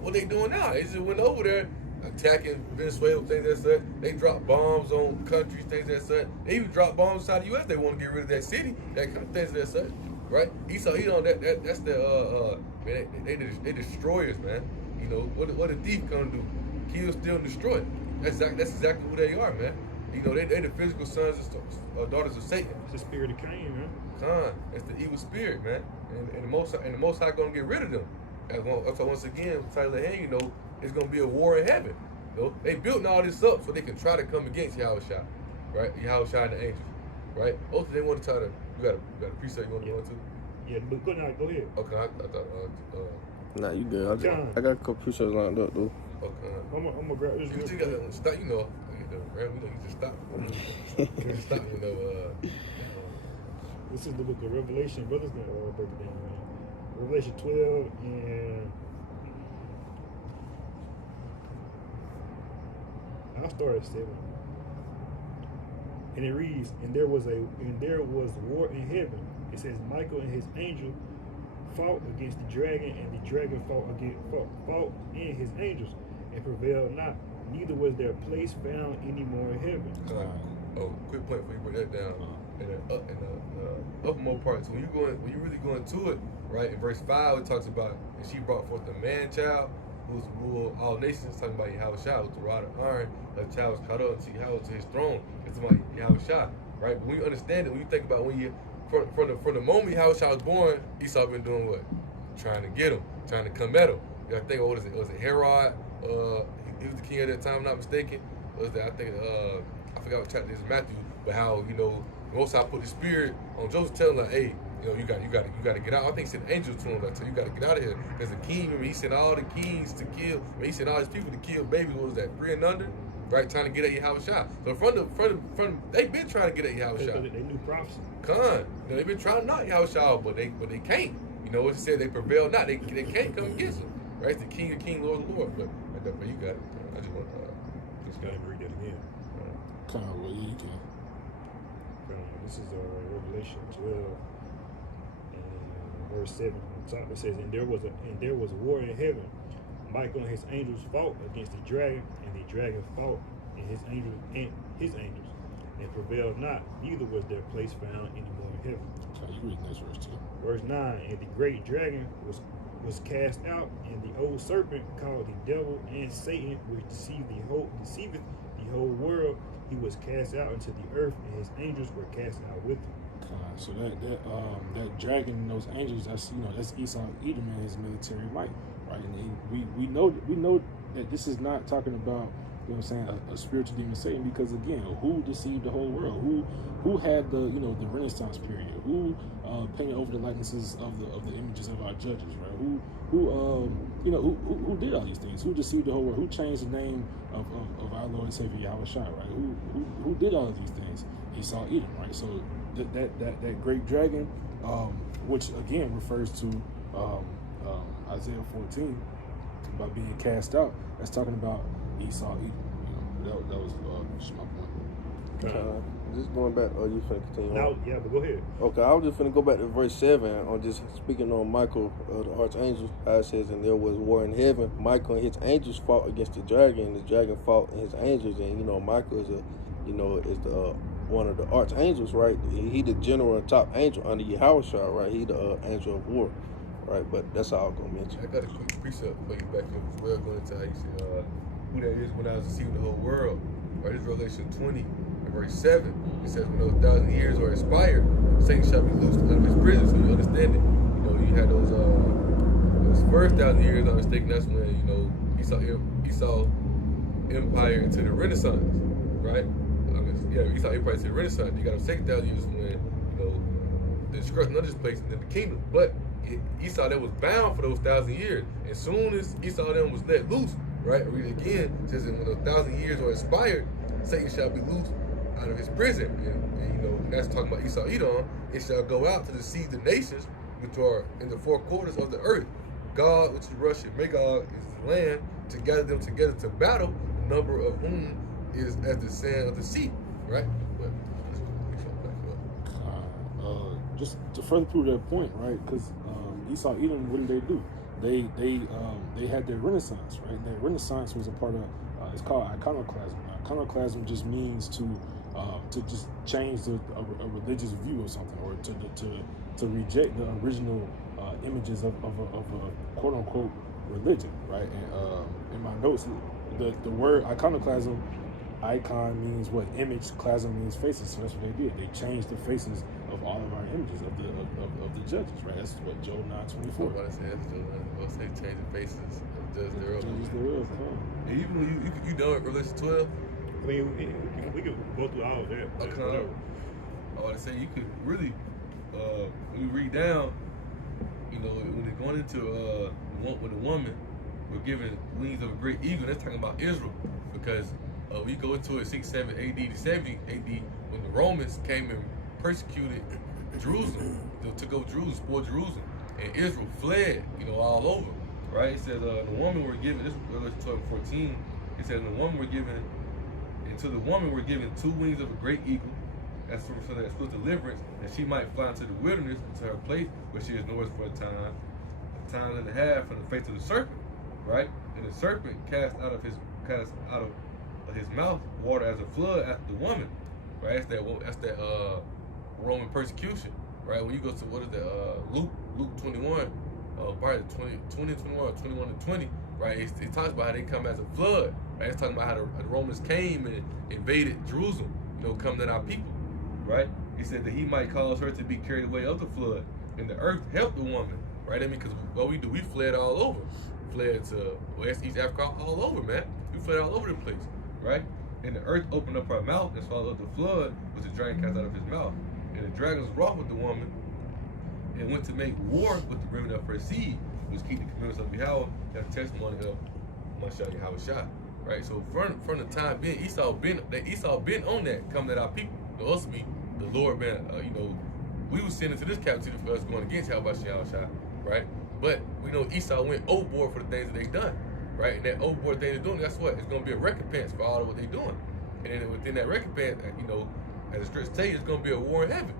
What they doing now? They just went over there attacking Venezuela, things that such. They dropped bombs on countries, things that such. They even dropped bombs inside the U.S. They want to get rid of that city, that kind of things that such, right? Esau, that's the man. They destroyers, man. You know what a thief gonna do? Kill, steal, and destroy. That's exactly who they are, man. You know they the physical sons and daughters of Satan. It's the spirit of Cain, man. It's the evil spirit, man. And the Most High gonna get rid of them. So once again, Tyler, hey, you know, it's gonna be a war in heaven. You know, they built all this up so they can try to come against Yahawahshi, right? Yahawahshi and the angels, right? Also, they want to try to. You got a precept you want to go into? Yeah, but go ahead. Okay, I thought. Nah, you good. I got a couple precepts lined up, though. Okay. I'm gonna grab this. You got to stop. You know, we don't need to stop. We need to stop. You know. This is the book of Revelation. Brother's gonna break it down, man. Revelation 12 and I'll start at 7. And it reads, and there was war in heaven. It says Michael and his angel fought against the dragon, and the dragon fought in his angels, and prevailed not. Neither was their place found any more in heaven. Quick point before you break that down. In the uppermost part, so when you really go into it, right? In verse 5, it talks about, and she brought forth a man child who was to rule all nations. Talking about Yahawahshi, with the rod of iron. The child was caught up and held to his throne. It's about Yahawahshi, right? But when you understand it, when you think about from the moment Yahawahshi was born, Esau been doing what? Trying to get him, trying to come at him. You gotta think, what is it? Was it Herod? He was the king at that time, if I'm not mistaken. Was that, I think, I forgot what chapter it is in Matthew, but how, you know, Most High put the spirit on Joseph, telling her, hey, you know, you got to get out. I think he sent angels to him, like, so you got to get out of here. Because the king, remember, he sent all the kings to kill. He sent all his people to kill babies. What was that, 3 and under? Right, trying to get at Yahawahshi. So from they've been trying to get at Yahawahshi. They knew prophecy. You know, they've been trying to knock Yahawahshi, but they can't. You know what he said? They prevail not. They can't come against him. Right, the King of Kings, Lord of the Lord. But you got it. I just want to just gotta read that again. Kind of what you can. This is Revelation 12 and verse 7 on top. It says, and there was a war in heaven. Michael and his angels fought against the dragon, and the dragon fought and his angels, and prevailed not. Neither was their place found any more in heaven. So you read this verse too. Verse 9, and the great dragon was cast out, and the old serpent called the devil and Satan, which deceiveth the whole world. He was cast out into the earth, and his angels were cast out with him. So that dragon and those angels, that's Esau, Edom, and his military might, right? And we know that this is not talking about, you know what I'm saying, a spiritual demon Satan, because again, who deceived the whole world? Who had the the Renaissance period? Who painted over the likenesses of the images of our judges, right? Who did all these things? Who deceived the whole world? Who changed the name of our Lord and Savior Yahawahshi, right? Who did all of these things? Esau, Edom, right? So that great dragon, which again refers to Isaiah 14 about being cast out. That's talking about Esau, Edom. That was just my point. Just going back, you finna continue now, on? yeah, but go ahead. Okay, I was just finna go back to verse 7 on just speaking on Michael, the archangel, how it says, and there was war in heaven. Michael and his angels fought against the dragon, and the dragon fought and his angels, and Michael is the one of the archangels, right? He the general and top angel under Yahawahshi, right? He the angel of war, right? But that's all I'm gonna mention. I got a quick precept for you back here as well, going into how you said who that is when I was deceiving the whole world. Right, this is Revelation 20 and verse 7. It says, when those 1,000 years are expired, Satan shall be loosed out of his prison. So you understand it. You had those first 1,000 years, I'm mistaken, that's when, Esau empire into the Renaissance, right? Esau empire into the Renaissance. You got the second 1,000 years when, the destruction of this place and then the kingdom. But Esau that was bound for those 1,000 years. As soon as Esau then was let loose, right? Read it again. It says that when 1,000 years are expired, Satan shall be loosed out of his prison. And you know, that's talking about Esau Edom. It shall go out to deceive the nations which are in the four quarters of the earth. God, which is Russia, Magog is his land, to gather them together to battle, the number of whom is as the sand of the sea, right? But just to further prove that point, right? Because Esau Edom, what did they do? They had their Renaissance, right? Their Renaissance was a part of it's called iconoclasm. Iconoclasm just means to just change a religious view of something, or to reject the original images of a quote unquote religion, right? And in my notes, the word iconoclasm, icon means what? Image. Clasm means faces. So that's what they did. They changed the faces of all of our images of the judges, right? That's what Job 9:24. I was say change the faces of judges thereof. And even when you done with Revelation 12. I mean, we could go through all of that. Okay. I would say you could really, when you read down, you know, when they're going into when the woman were given wings of a great eagle, that's talking about Israel, because we go into it 67 AD to 70 AD when the Romans came and persecuted Jerusalem, they took over Jerusalem, spoiled Jerusalem, and Israel fled, you know, all over, right? It says the woman were given, this is Revelation 12:14, it says the woman were given, and to the woman were given 2 wings of a great eagle, that's for that swift deliverance, that she might fly into the wilderness, into her place where she is nourished for a time and a half from the face of the serpent, right? And the serpent cast out of his mouth water as a flood after the woman, right? That's that Roman persecution, right? When you go to what is that Luke 21, probably 20 21 or 21 to 20, right? It talks about how they come as a flood, right? It's talking about how the Romans came and invaded Jerusalem, you know, coming at our people, right? He said that he might cause her to be carried away of the flood, and the earth helped the woman, right? I mean, because what we do, we fled all over, fled to West, East Africa, all over, man. We fled all over the place, right? And the earth opened up her mouth and swallowed up the flood, which the dragon cast out of his mouth. And the dragon was wroth with the woman and went to make war with the remnant of her seed, which keep the commandments of Yahweh and the testimony of Yahawahshi, right? So from the time being, Esau been on that, coming at our people. To us, the Lord, man, you know, we were sent into this captivity for us going against Yahawahshi, right? But we know Esau went overboard for the things that they done, right? And that overboard thing they're doing, that's what? It's going to be a recompense for all of what they're doing. And then within that recompense, you know, as the scriptures tell you, it's going to be a war in heaven,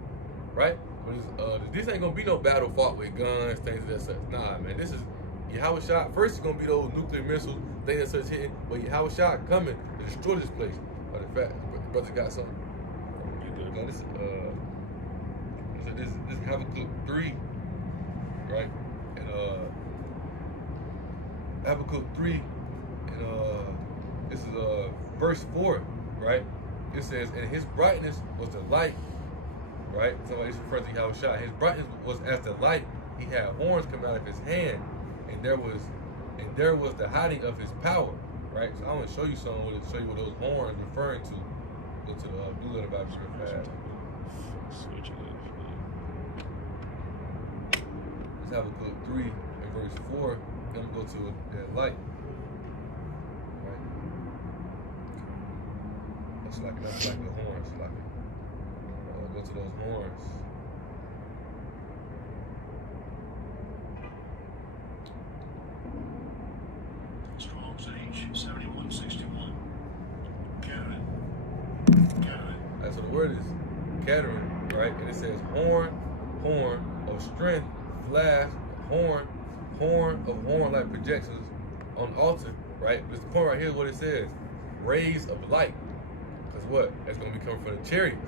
right? But this ain't going to be no battle fought with guns, things of that such. Nah, man, this is Yahawahshi. First, it's going to be those nuclear missiles, things that such hitting, but Yahawahshi coming to destroy this place. But in fact, the brother got something. Now, this Habakkuk 3, right? And Habakkuk 3, and this is verse 4, right? It says, and his brightness was the light, right? Somebody's referring to Yahawahshi. His brightness was as the light. He had horns coming out of his hand, and there was the hiding of his power, right? So I want to show you something. To show you what those horns referring to. Go to the Blue Letter Bible real fast. Let's have a good 3 and verse 4. Then we'll go to that light. Right? That's like the horns. Go to those horns. Strong's H 7161. Canon. That's what the word is. Caterin, right? And it says horn of strength, flash, horn of horn-like projections on the altar, right? This point right here is what it says. Rays of light. Because what? That's going to be coming from the chariots.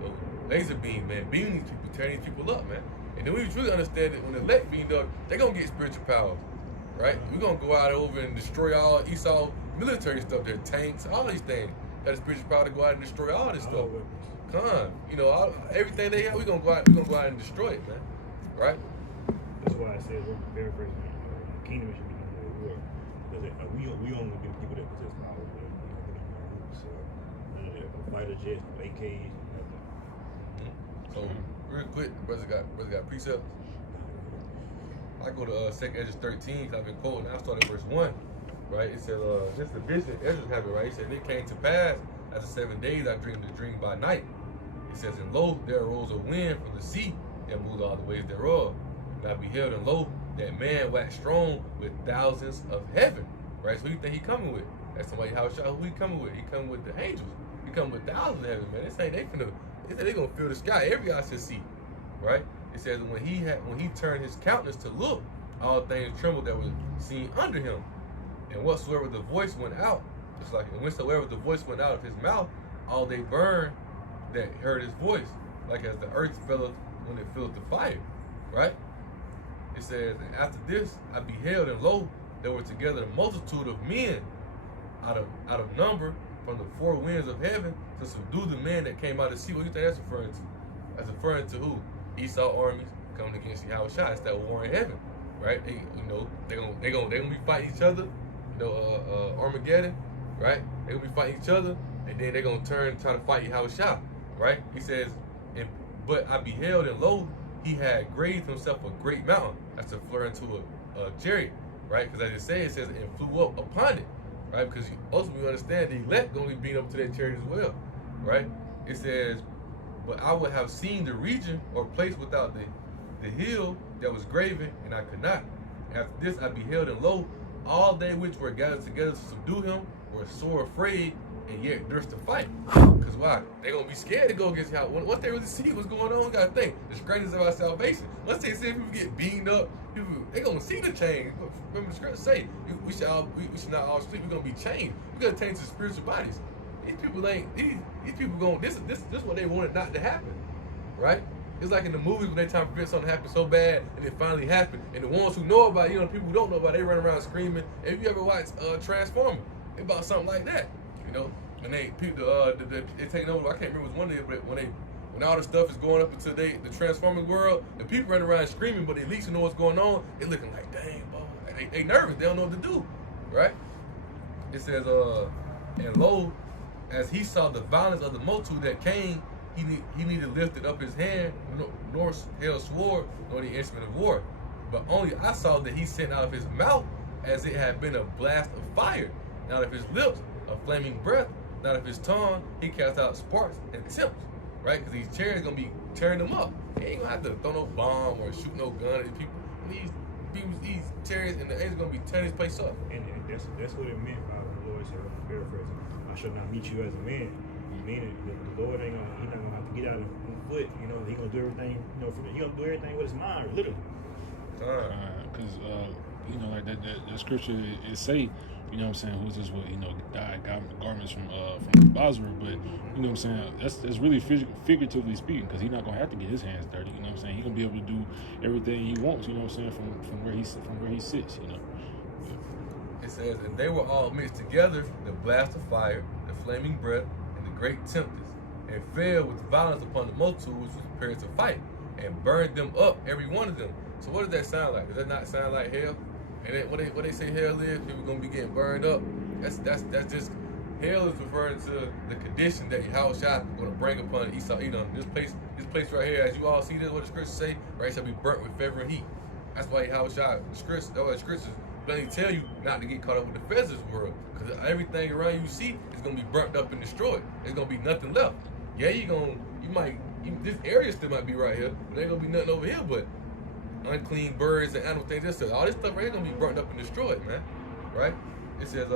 The laser beam, man. Beam these people, tear these people up, man. And then we truly understand that when the elect beamed up, they're going to get spiritual powers, right? We're going to go out over and destroy all Esau military stuff, their tanks, all these things. Got a spiritual power to go out and destroy all this stuff. Come on, you know, everything they have, we're gonna go out and destroy it, man. Right? That's why I said we're very first the kingdom should be the war. Because we only be people that possess power. So fighter jets, AKs, So real quick, brother got precepts. I go to 2 Ezra 13, because I've been quoting. I start at verse 1. right? It says, this is the vision Ezra having, right? He said, it came to pass after 7 days I dreamed the dream by night. It says, and lo, there arose a wind from the sea and moved all the ways thereof. And I beheld, and lo, that man waxed strong with thousands of heaven, right? So who you think he coming with? That's somebody how who he coming with? He coming with the angels. He coming with thousands of heaven, man. This ain't they gonna fill the sky. Every eye should see, right? It says when he turned his countenance to look, all things trembled that were seen under him. And whatsoever the voice went out, it's like, and whensoever the voice went out of his mouth, all they burned that heard his voice, like as the earth filleth when it filleth the fire, right? It says, and after this I beheld, and lo, there were together a multitude of men out of number from the four winds of heaven to subdue the men that came out of the sea. What do you think that's referring to? That's referring to who? Esau armies coming against Yahawahshi. It's that war in heaven, right? They gonna be fighting each other. Armageddon, right? They gonna be fighting each other, and then they gonna turn try to fight Yahawahshi, right? He says, but I beheld, and lo, he had grazed himself a great mountain. That's referring to a chariot, right? Because as it says, and flew up upon it, right? Because ultimately we understand the elect gonna be beating up to that chariot as well, right? It says, but I would have seen the region or place without the hill that was graven, and I could not. After this I beheld, and lo, all they which were gathered together to subdue him were sore afraid, and yet durst to fight. Because why? They gonna be scared to go against Yahweh. Once they really see what's going on, gotta think the greatness of our salvation. Once they see people get beaten up, they gonna see the change. Remember the scripture say, we should not all sleep. We're gonna be changed. We're gonna change the spiritual bodies. These people ain't. These people going. This is what they wanted not to happen, right? It's like in the movies when they try to prevent something to happen so bad, and it finally happened. And the ones who know about it, the people who don't know about it, they run around screaming. And if you ever watch Transformers, it's about something like that, And they take over. I can't remember which one day, but when all the stuff is going up into the Transformers world, the people run around screaming, but at least you know what's going on. They looking like, dang, boy, they nervous. They don't know what to do, right? It says, and lo, as he saw the violence of the multitude that came, he neither lifted up his hand, nor held sword, nor the instrument of war. But only I saw that he sent out of his mouth as it had been a blast of fire, and out of his lips a flaming breath, and out of his tongue he cast out sparks and tips, right? Because these chariots gonna be tearing them up. They ain't gonna have to throw no bomb or shoot no gun at these people. These chariots and the angels gonna be tearing this place up. And that's what it meant by the Lord said, paraphrasing, I shall not meet you as a man. Meaning the Lord he's not gonna have to get out on foot, he gonna do everything, he gonna do everything with his mind, literally. Because like that scripture is say, who's this what, dyed garments from Basra, but you know what I'm saying, that's really figuratively speaking, because he's not gonna have to get his hands dirty, you know what I'm saying, he's gonna be able to do everything he wants, you know what I'm saying, from where he sits, It says, and they were all mixed together, the blast of fire, the flaming breath, and the great tempest, and fell with violence upon the multitude which was prepared to fight, and burned them up, every one of them. So what does that sound like? Does that not sound like hell? And then what they say hell is, people gonna be getting burned up. That's just, hell is referring to the condition that Yahawahshi is gonna bring upon Esau Edom. This place right here, as you all see this, what the scriptures say, right, shall be burnt with fever and heat. That's why Yahawahshi, the scriptures plainly tell you not to get caught up with the feathers of this world, because everything around you see is gonna be burnt up and destroyed. There's gonna be nothing left. Yeah, this area still might be right here, but there ain't gonna be nothing over here but unclean birds and animal things. All this stuff right here gonna be burnt up and destroyed, man. Right? It says,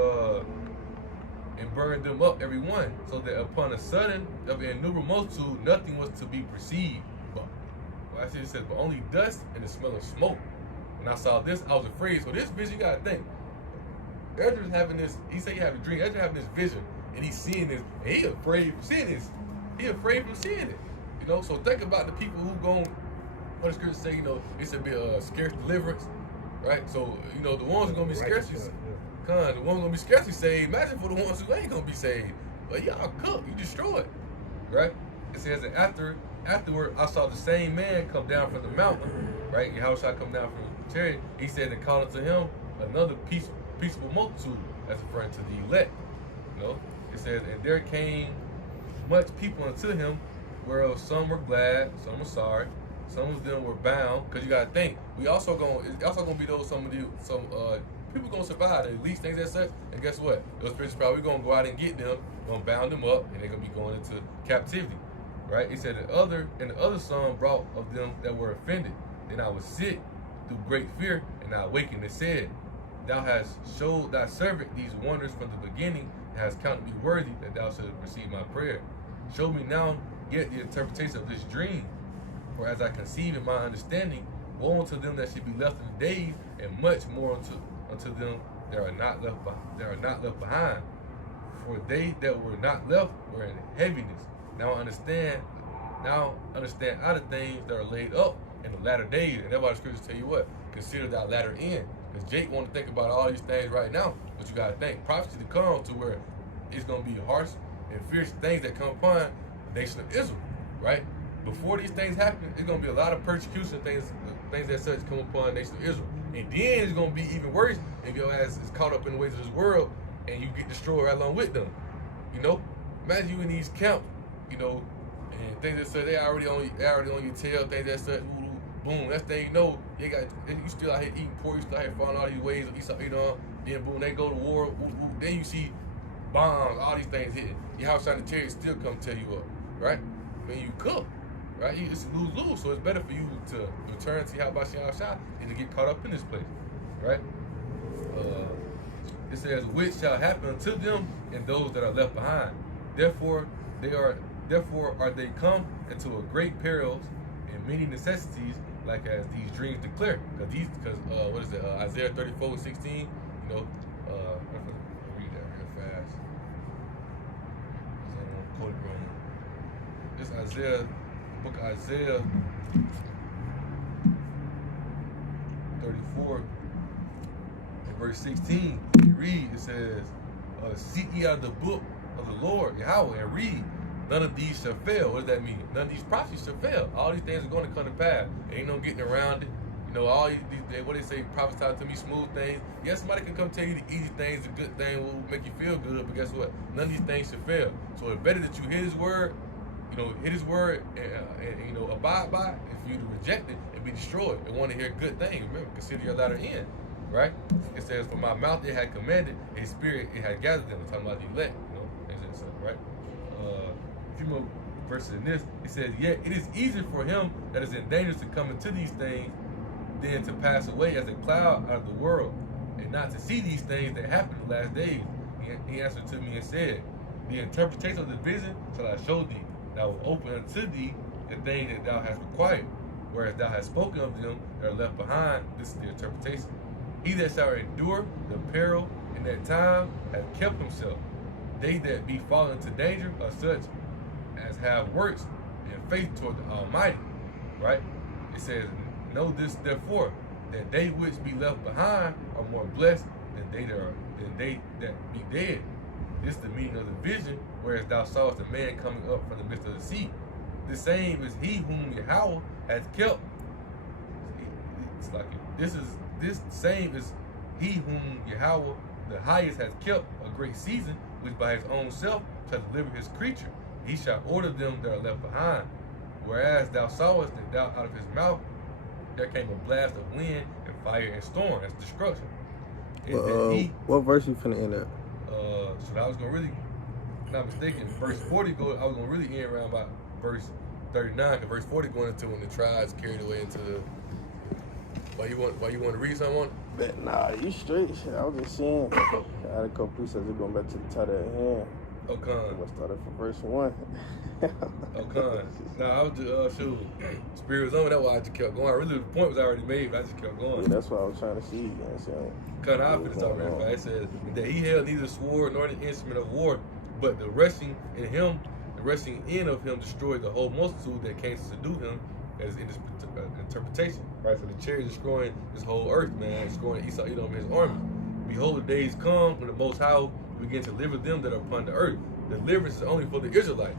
and burned them up, every one, so that upon a sudden of an innumerable multitude, nothing was to be perceived. But it says, but only dust and the smell of smoke. When I saw this, I was afraid. So this vision, you gotta think. Ezra's having this, he said he had a dream. Ezra's having this vision, and he's seeing this, and he afraid from seeing this. He afraid from seeing it. So think about the people who what the scripture say, it should be a scarce deliverance, right? So, the ones who are gonna be scarcely, the ones who are gonna be scarcely saved. Imagine for the ones who ain't gonna be saved. But y'all cooked, you destroyed, right? It says that afterward, I saw the same man come down from the mountain, right? Yahawahshi come down from the chariot. He said and called unto him another peaceable multitude, that's referring to the elect. It says, and there came much people unto him, whereof some were glad, some were sorry, some of them were bound. Because you gotta think, it's also gonna be some people gonna survive. At least things that such. And guess what? Those principalities, we're gonna go out and get them, gonna bound them up, and they're gonna be going into captivity. Right? He said, the other son brought of them that were offended. Then I was sick through great fear, and I awakened and said, Thou hast showed thy servant these wonders from the beginning, and hast counted me worthy that thou shouldst receive my prayer. Show me now yet the interpretation of this dream. For as I conceive in my understanding, woe unto them that should be left in the days, and much more unto them that are not left behind. For they that were not left were in heaviness. Now understand other things that are laid up in the latter days. And that's why the scriptures tell you what? Consider thy latter end. Because Jake want to think about all these things right now, but you got to think prophecy to come to where it's going to be harsh and fierce things that come upon the nation of Israel, right? Before these things happen, it's going to be a lot of persecution, things that such come upon the nation of Israel. And then it's going to be even worse if your ass is caught up in the ways of this world and you get destroyed right along with them. You know, imagine you in these camps, you know, and things that say they already on your tail, things that say, boom, that's the thing you know, you still out here eating pork, you still out here following all these ways of Esau, you know, then boom, they go to war, then you see bombs, all these things hitting. Yahawahshi and the chariots still come tear you up, right? When you cook, right? It's lose-lose, so it's better for you to return to Yahawahshi than to get caught up in this place, right? It says, which shall happen unto them and those that are left behind. Therefore are they come into a great perils and many necessities, like as these dreams declare. Because what is it? Isaiah 34:16. You know, let me read that real fast. I don't want to quote it wrong. This Isaiah, book of Isaiah 34, in verse 16. You read, it says, "Seek ye out the book of the Lord Yahweh and read. None of these shall fail." What does that mean? None of these prophecies shall fail. All these things are going to come to pass. Ain't no getting around it. You know, all these what they say, prophesy to me smooth things. Yes, somebody can come tell you the easy things, the good thing will make you feel good, but guess what? None of these things should fail. So it's better that you hear his word, you know, and you know, abide by it, and for you to reject it and be destroyed and want to hear good things. Remember, consider your latter end, right? It says, "For my mouth it had commanded, a spirit it had gathered them." It's talking about the elect, you know, things like that, right? A few more verses in this, it says, "Yet it is easier for him that is in danger to come into these things than to pass away as a cloud out of the world, and not to see these things that happen in the last days." He answered to me and said, "The interpretation of the vision shall I show thee. Thou will open unto thee the thing that thou hast required, whereas thou hast spoken of them that are left behind." This is the interpretation. "He that shall endure the peril in that time hath kept himself. They that be fallen into danger are such as have works and faith toward the Almighty." Right? It says, "Know this therefore, that they which be left behind are more blessed than they that be dead. This is the meaning of the vision, whereas thou sawest a man coming up from the midst of the sea. The same is he whom Yahweh hath kept." It's like this same is he whom Yahweh the highest hath kept a great season, which by his own self shall deliver his creature. He shall order them that are left behind. Whereas thou sawest that out of his mouth there came a blast of wind and fire and storm." That's destruction. What verse you finna end at? So I was gonna really, not mistaken, verse 40 I was gonna really end around about verse 39, because verse 40 going into when the tribes carried away into the. Why you want to read something? But nah, you straight. Shit, I was just saying. I had a couple precepts going back to the title at hand. Okay. We'll start it from verse 1. Okay. Nah, I was just spirit was on. That's why I just kept going. Really, the point was already made, but I just kept going. Yeah, that's what I was trying to see. You know what I'm saying? Cut off it is already fast. It says that he held neither sword nor the instrument of war, but the rushing in of him destroyed the whole multitude that came to subdue him, as in this interpretation. Right? So the chariot destroying this whole earth, man, destroying Esau, Edom, and his army. "Behold, the days come when the Most High will begin to deliver them that are upon the earth." Deliverance is only for the Israelites,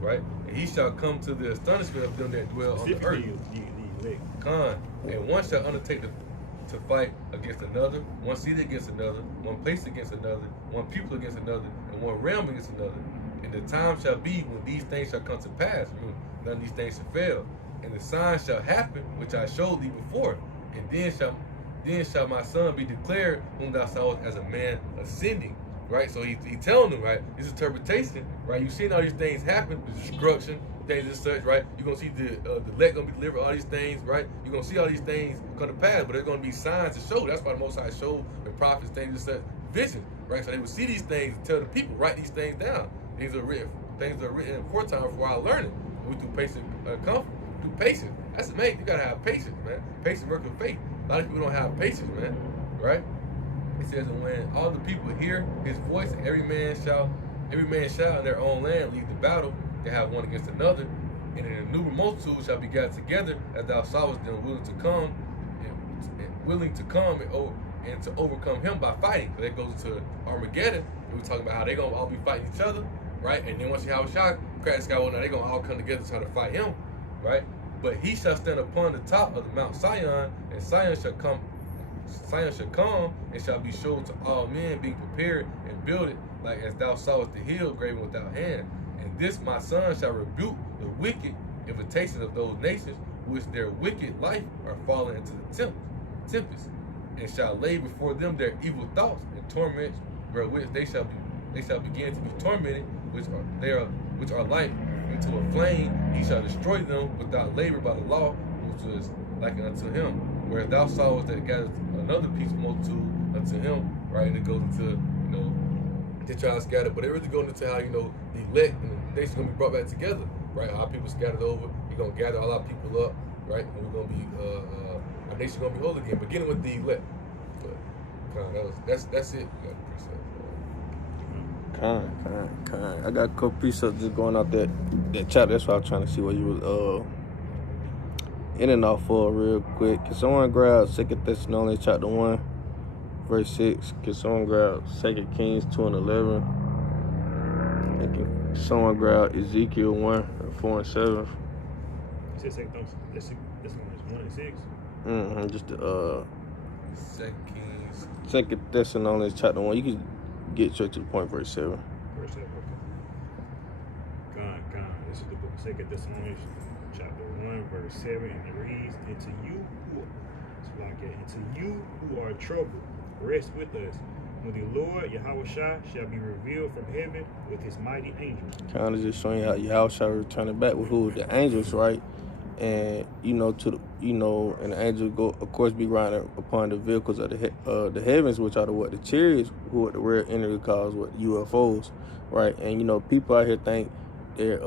right? "And he shall come to the astonishment of them that dwell on the earth." And one shall undertake to fight against another, one city against another, one place against another, one people against another, and one realm against another. And the time shall be when these things shall come to pass. None of these things shall fail. And the sign shall happen, which I showed thee before. And then shall then shall my son be declared whom thou sawest as a man ascending. Right? So he telling them, right, this interpretation, right? You've seen all these things happen, the destruction, things and such, right? You're gonna see the elect gonna be delivered, all these things, right? You're gonna see all these things come to pass, but there's gonna be signs to show. That's why the Most High showed the prophets things and such, vision, right? So they would see these things and tell the people, write these things down. Things are written aforetime for our learning. We through patient comfort, through patience. That's the main. You gotta have patience, man. Patience work with faith. A lot of people don't have patience, man. Right? It says, and when all the people hear his voice, every man shall in their own land lead the battle, they have one against another, and an innumerable multitude shall be gathered together, as thou sawest them willing to come and to overcome him by fighting. So that goes into Armageddon. We were talking about how they're gonna all be fighting each other, right? And then once Yahawahshi crack the sky, well, now they're gonna all come together to try to fight him, right? But he shall stand upon the top of the Mount Sion, and Sion shall come and shall be shown to all men, being prepared and builded, like as thou sawest the hill graven without hand. And this my son shall rebuke the wicked invitations of those nations, which their wicked life are fallen into the tempest, and shall lay before them their evil thoughts and torments, wherewith they shall begin to be tormented, which are like into a flame. He shall destroy them without labor by the law, which was like unto him. Whereas thou sawest that gathers another peaceful multitude unto him, right? And it goes into, they try to scatter, but it really goes into how, the elect and the nation's gonna be brought back together, right? Our people scattered over, you're gonna gather all our people up, right? And we're gonna be, our nation's gonna be whole again, beginning with the elect. But that's it. I got a couple precepts just going out that chapter. That's why I was trying to see what you was in and out for real quick. Can someone grab 2 Thessalonians chapter 1, verse 6? Can someone grab 2 Kings 2 and 11? And can someone grab Ezekiel 1, 4 and 7? You said 2 Thessalonians 1 and 6? Just the 2 Kings. 2 Thessalonians chapter 1. You can get straight to the point, verse 7. Verse 7, okay. God. This is the book of 2 Thessalonians chapter 1, verse 7, and it reads, Into you who are troubled, rest with us, when the Lord Yahawahshi shall be revealed from heaven with his mighty angels. Kind of just showing you how Yahawahshi returning back with who? The angels, right? And and the angels go, of course, be riding upon the vehicles of the heavens, which are the chariots, who are the rare enemy calls UFOs, right? And people out here think they're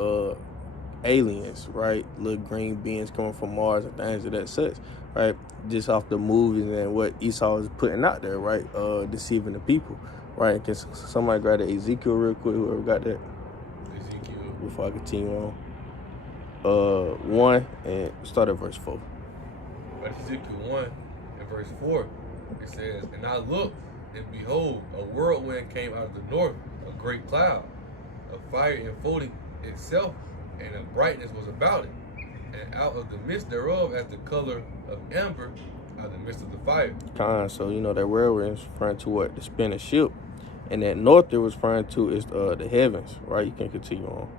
aliens, right? Little green beings coming from Mars and things of that such, right? Just off the movies and what Esau is putting out there, right? Deceiving the people, right? Can somebody grab the Ezekiel real quick? Whoever got that? Ezekiel. Before I continue on. 1 and start at verse 4. But Ezekiel 1 and verse 4, it says, And I looked, and behold, a whirlwind came out of the north, a great cloud, of fire enfolding itself, and a brightness was about it. And out of the midst thereof, as the color of amber, out of the midst of the fire. So that whirlwind is referring to what? The spinning ship. And that north there was referring to is the heavens, right? You can continue on.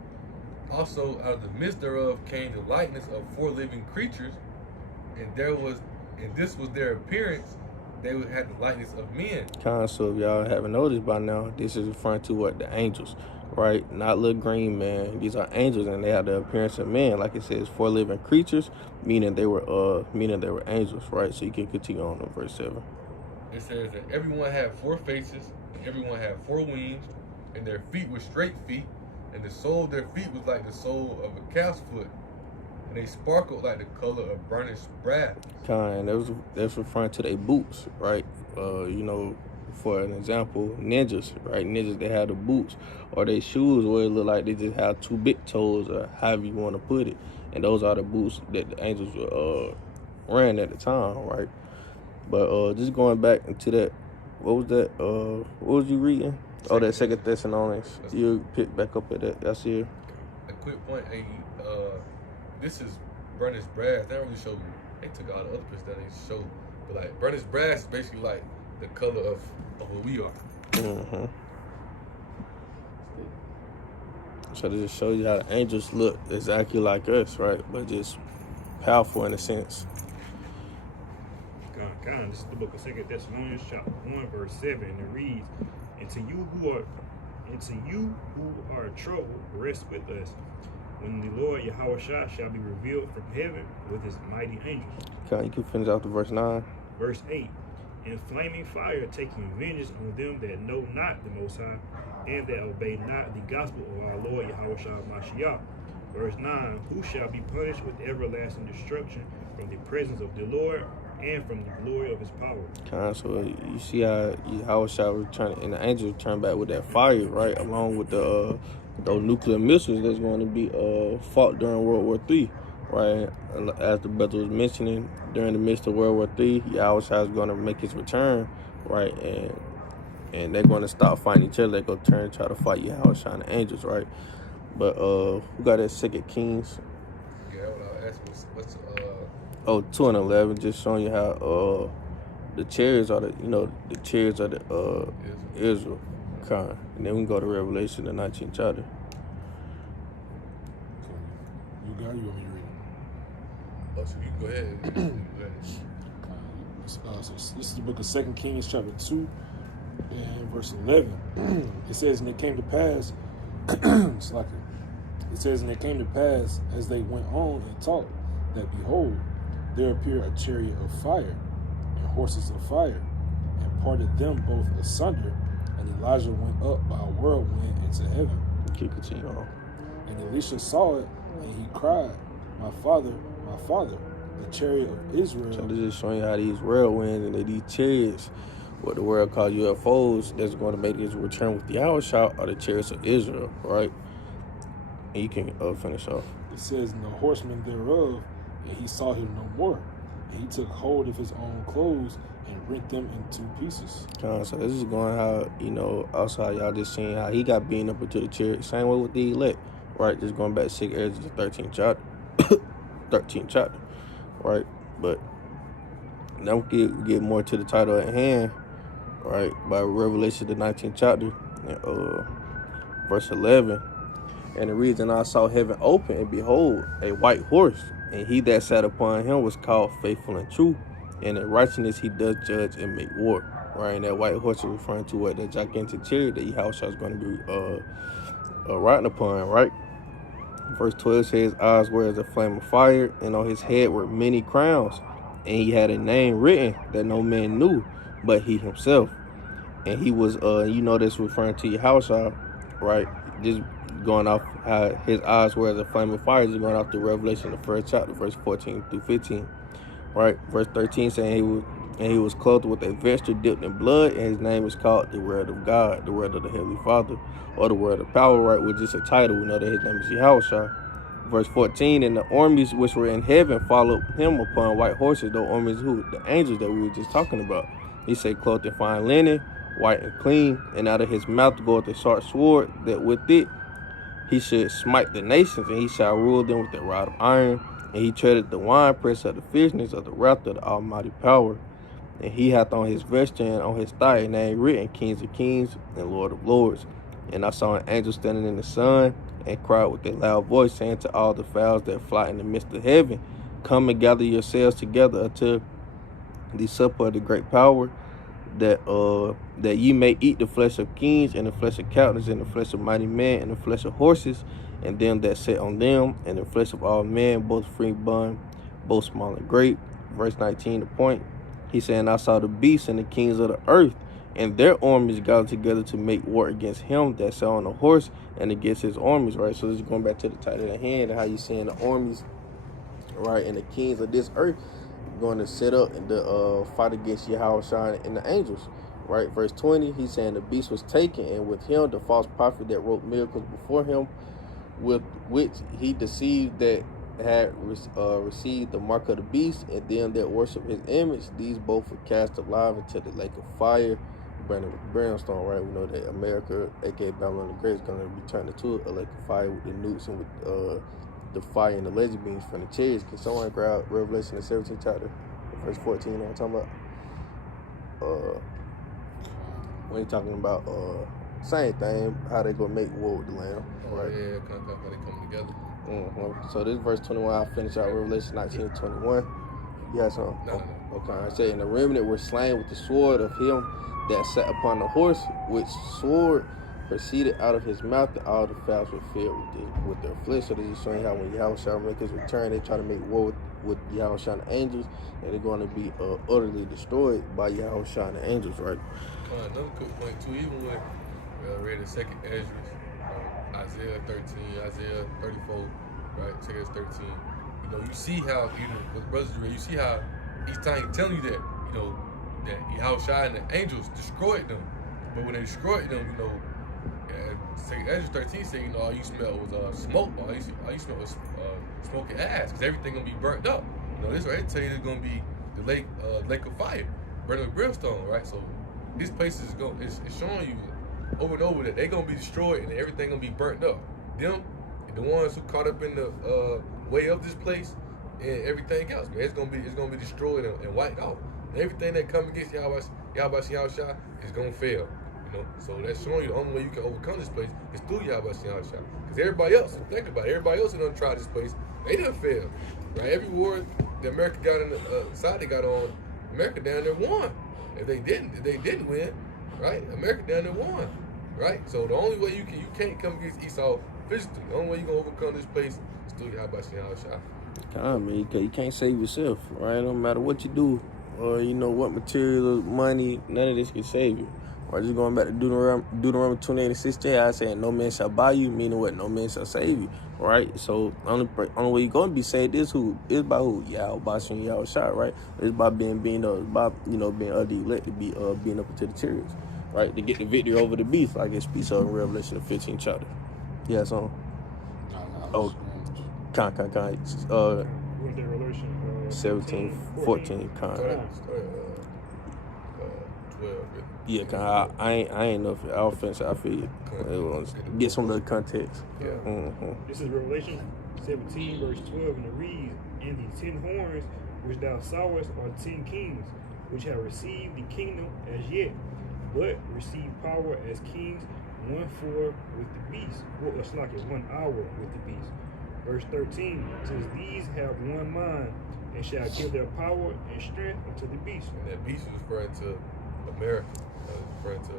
Also, out of the midst thereof came the likeness of 4 living creatures, and this was their appearance. They had the likeness of men. So if y'all haven't noticed by now, this is referring to what? The angels, right? Not little green man. These are angels, and they have the appearance of men. Like it says, 4 living creatures, meaning they were angels, right? So you can continue on to verse 7. It says that everyone had 4 faces, and everyone had 4 wings, and their feet were straight feet. And the sole of their feet was like the sole of a calf's foot, and they sparkled like the color of burnished brass. And that's referring to their boots, right? For an example, ninjas, right? Ninjas, they have the boots, or their shoes where it look like they just have 2 big toes, or however you want to put it. And those are the boots that the angels were wearing at the time, right? But just going back into that, what was that? What was you reading? Oh, that 2 Thessalonians. You pick back up at that. That's here. A quick point. This is burnished brass. They don't really show. They took all the other pictures that they showed. But like burnished brass is basically like the color of who we are. So to just show you how the angels look exactly like us, right? But just powerful in a sense. God. God, this is the book of 2 Thessalonians chapter 1 verse 7, and it reads, and to you who are troubled, rest with us, when the Lord Yahawahshi shall be revealed from heaven with his mighty angels. Okay, you can finish out to verse 9. Verse 8, and flaming fire taking vengeance on them that know not the Most High, and that obey not the gospel of our Lord Yahawahshi Mashiach. Verse 9, who shall be punished with everlasting destruction from the presence of the Lord and from the glory of his power. Okay, so you see how shall return, and the angels return back with that fire, right, along with the those nuclear missiles that's going to be fought during World War III, right? As the brother was mentioning, during the midst of World War III, Yahawahshi is going to make his return, right, and they're going to stop fighting each other. They're going to turn and try to fight Yahawahshi and the angels, right? But we got that 2 Kings. Yeah, what I asked what's 2 and 11, just showing you how the chariots are the chariots are the Israel kind. And then we can go to Revelation, the 19th chapter. You got it, you want me to read it? Oh, so you can go ahead. Go ahead. So this is the book of 2 Kings chapter 2 and verse 11. It says, and it came to pass, it's like it says, and it came to pass as they went on and talked, that behold, there appeared a chariot of fire and horses of fire, and parted them both asunder, and Elijah went up by a whirlwind into heaven. Keep continuing on. And Elisha saw it, and he cried, my father, the chariot of Israel. So this is showing you how these whirlwinds and these chariots, what the world calls UFOs, that's going to make his return with the Yahawahshi are the chariots of Israel, right? And you can finish off. It says, and the horsemen thereof, and he saw him no more. And he took hold of his own clothes and rent them in 2 pieces. So this is going how, also how y'all just seeing how he got beaten up into the chariot. Same way with the elect, right? Just going back to 6 Ezra, the 13th chapter. 13th chapter, right? But now we get more to the title at hand, right? By Revelation, the 19th chapter, and, verse 11. And the reason I saw heaven open, and behold, a white horse, and he that sat upon him was called Faithful and True, and in righteousness he does judge and make war, right? And that white horse is referring to what? The gigantic chariot that Yahawahshi is going to be riding upon, right? Verse 12 says, eyes were as a flame of fire, and on his head were many crowns, and he had a name written that no man knew but he himself. And he was, that's referring to Yahawahshi, right? Just going off how his eyes were as a flame of fire, just going off the Revelation, the 1st chapter, verse 14 through 15, right? Verse 13 saying he was clothed with a vesture dipped in blood, and his name is called the Word of God, the Word of the Heavenly Father, or the Word of Power, right? Which is a title. We know that his name is Yahawahshi. Verse 14, and the armies which were in heaven followed him upon white horses. Those armies who? The angels that we were just talking about. He said, clothed in fine linen, white and clean, and out of his mouth goeth a sharp sword, that with it he should smite the nations, and he shall rule them with a rod of iron. And he treaded the winepress of the fierceness of the wrath of the Almighty power. And he hath on his vesture and on his thigh a name written, Kings of Kings and Lord of Lords. And I saw an angel standing in the sun, and cried with a loud voice, saying to all the fowls that fly in the midst of heaven, come and gather yourselves together unto the supper of the great power, that ye may eat the flesh of kings, and the flesh of captains, and the flesh of mighty men, and the flesh of horses, and them that sit on them, and the flesh of all men, both free and bond, both small and great. Verse 19, the point. He said, and I saw the beasts and the kings of the earth, and their armies gathered together to make war against him that sat on the horse, and against his armies, right? So this is going back to the title at hand, and how you seeing the armies, right, and the kings of this earth going to set up and fight against Yahawahshi and the angels, right? Verse 20, he's saying the beast was taken, and with him the false prophet that wrote miracles before him, with which he deceived that had received the mark of the beast, and them that worship his image. These both were cast alive into the lake of fire, burning with brimstone, right? We know that America, aka Babylon the Great, is going to be turned into a lake of fire with the nukes and with the fire and the laser beams from the chariots. Can someone grab Revelation the 17th chapter, verse 14? You know what I'm talking about? When he's talking about same thing, how they gonna make war with the Lamb, right? Yeah, kind of how they come together. So this verse 21, I'll finish out Revelation 19:21. You got something? No. Okay, I said, and the remnant were slain with the sword of him that sat upon the horse, which sword proceeded out of his mouth, and all the fowls were filled with their flesh. So this is showing how when Yahawahshi make his return, they try to make war with Yahawahshi and the angels, and they're going to be utterly destroyed by Yahawahshi and the angels, right? Another good point too, even when we read the second Ezra, Isaiah 13, Isaiah 34, right? Second Ezra 13. You know, you see how, with brothers, you see how each time he's telling you that, that Yahawahshi and the angels destroyed them. But when they destroyed them, Second Ezra 13 said, all you smell was smoke, all you smell was smoking ass, because everything gonna be burnt up. This right tell you there's gonna be the lake of fire, burning with brimstone, right? So this place is showing you over and over that they're gonna be destroyed and everything gonna be burnt up. Them, the ones who caught up in the way of this place and everything else, man, it's gonna be destroyed and wiped out. And everything that comes against Yahawahshi is gonna fail. So that's showing you the only way you can overcome this place is through Yahawahshi. Because everybody else, think about it, everybody else who done tried this place, they done failed. Right? Every war that America got in the side they got on, America down there won. If they didn't win, right? America down there won. Right? So the only way you can't come against Esau physically. The only way you can overcome this place is through Yahawahshi. Man, you can't save yourself, right? No matter what you do, or what material, money, none of this can save you. Or just going back to Deuteronomy 28:16, I said, no man shall buy you, meaning what? No man shall save you, right? So only way you're going to be saved is by who? Yahawahshi and Yahawahshi, right? It's by being being of the elect to be being up into the chariots, right? To get the victory over the beast, like it speaks of in Revelation the 15th chapter. Yeah, so. Oh, con. What the Revelation? 17, 14, con. 12. Yeah, I ain't know if it. I'll finish. I feel you. Get some of the context. Yeah. Mm-hmm. This is Revelation 17, verse 12, and it reads, "And the 10 horns which thou sawest are 10 kings, which have received the kingdom as yet, but receive power as kings 1 with the beast." Well, it's like 1 hour with the beast. Verse 13 says, "These have one mind, and shall give their power and strength unto the beast." And that beast is referring to America. Referring to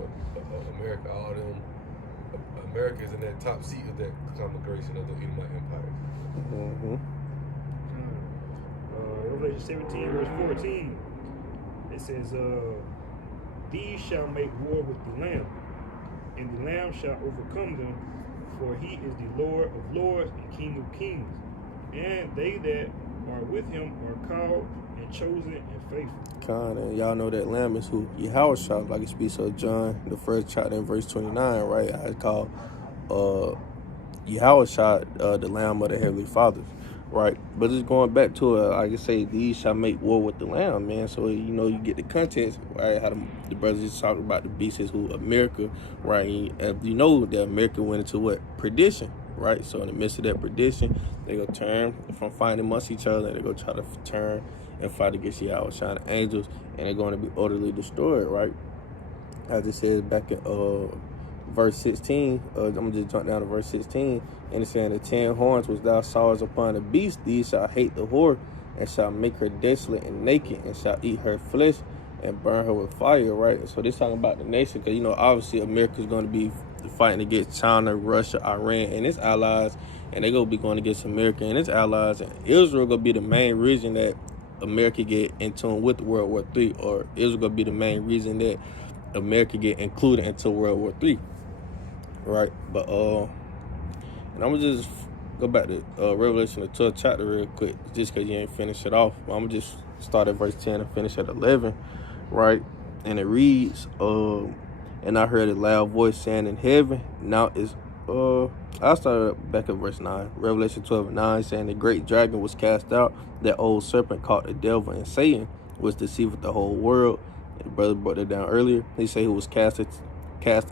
America. All them America is in that top seat of that congregation of the Edomite Empire. Mm-hmm. Revelation 17, verse 14. It says, "These shall make war with the Lamb, and the Lamb shall overcome them, for he is the Lord of lords and King of kings. And they that are with him are called and chosen and faithful." And y'all know that Lamb is who? Yahawahshi, like it speaks of John, the 1st chapter in verse 29, right? I call Yahawahshi the Lamb of the Heavenly Father, right? But just going back to like I say, these shall make war with the Lamb, man. So you get the context, right? How the brothers just talking about the beasts is who? America, right? And you know that America went into what? Perdition, right? So in the midst of that perdition, they go turn from fighting amongst each other, and they go try to turn and fight against Yahawahshi and the angels, and they're going to be utterly destroyed, right? As it says back in verse 16, I'm going to just jump down to verse 16, and it's saying, "The 10 horns which thou sawest upon the beast, these shall hate the whore, and shall make her desolate and naked, and shall eat her flesh, and burn her with fire," right? So this talking about the nation, because, obviously America's going to be fighting against China, Russia, Iran, and its allies, and they're going to be going against America and its allies, and Israel going to be the main reason that America get in tune with World War III, or Israel gonna be the main reason that America get included into World War III, right? But and I'm gonna just go back to Revelation the 12th chapter real quick, just because you ain't finished it off. I'm gonna just start at verse 10 and finish at 11, right? And it reads, "And I heard a loud voice saying in heaven, now is I started back at verse 9. Revelation 12:9 saying, "The great dragon was cast out, that old serpent called the devil and Satan, which deceiveth the whole world." And the brother brought that down earlier. He said he was cast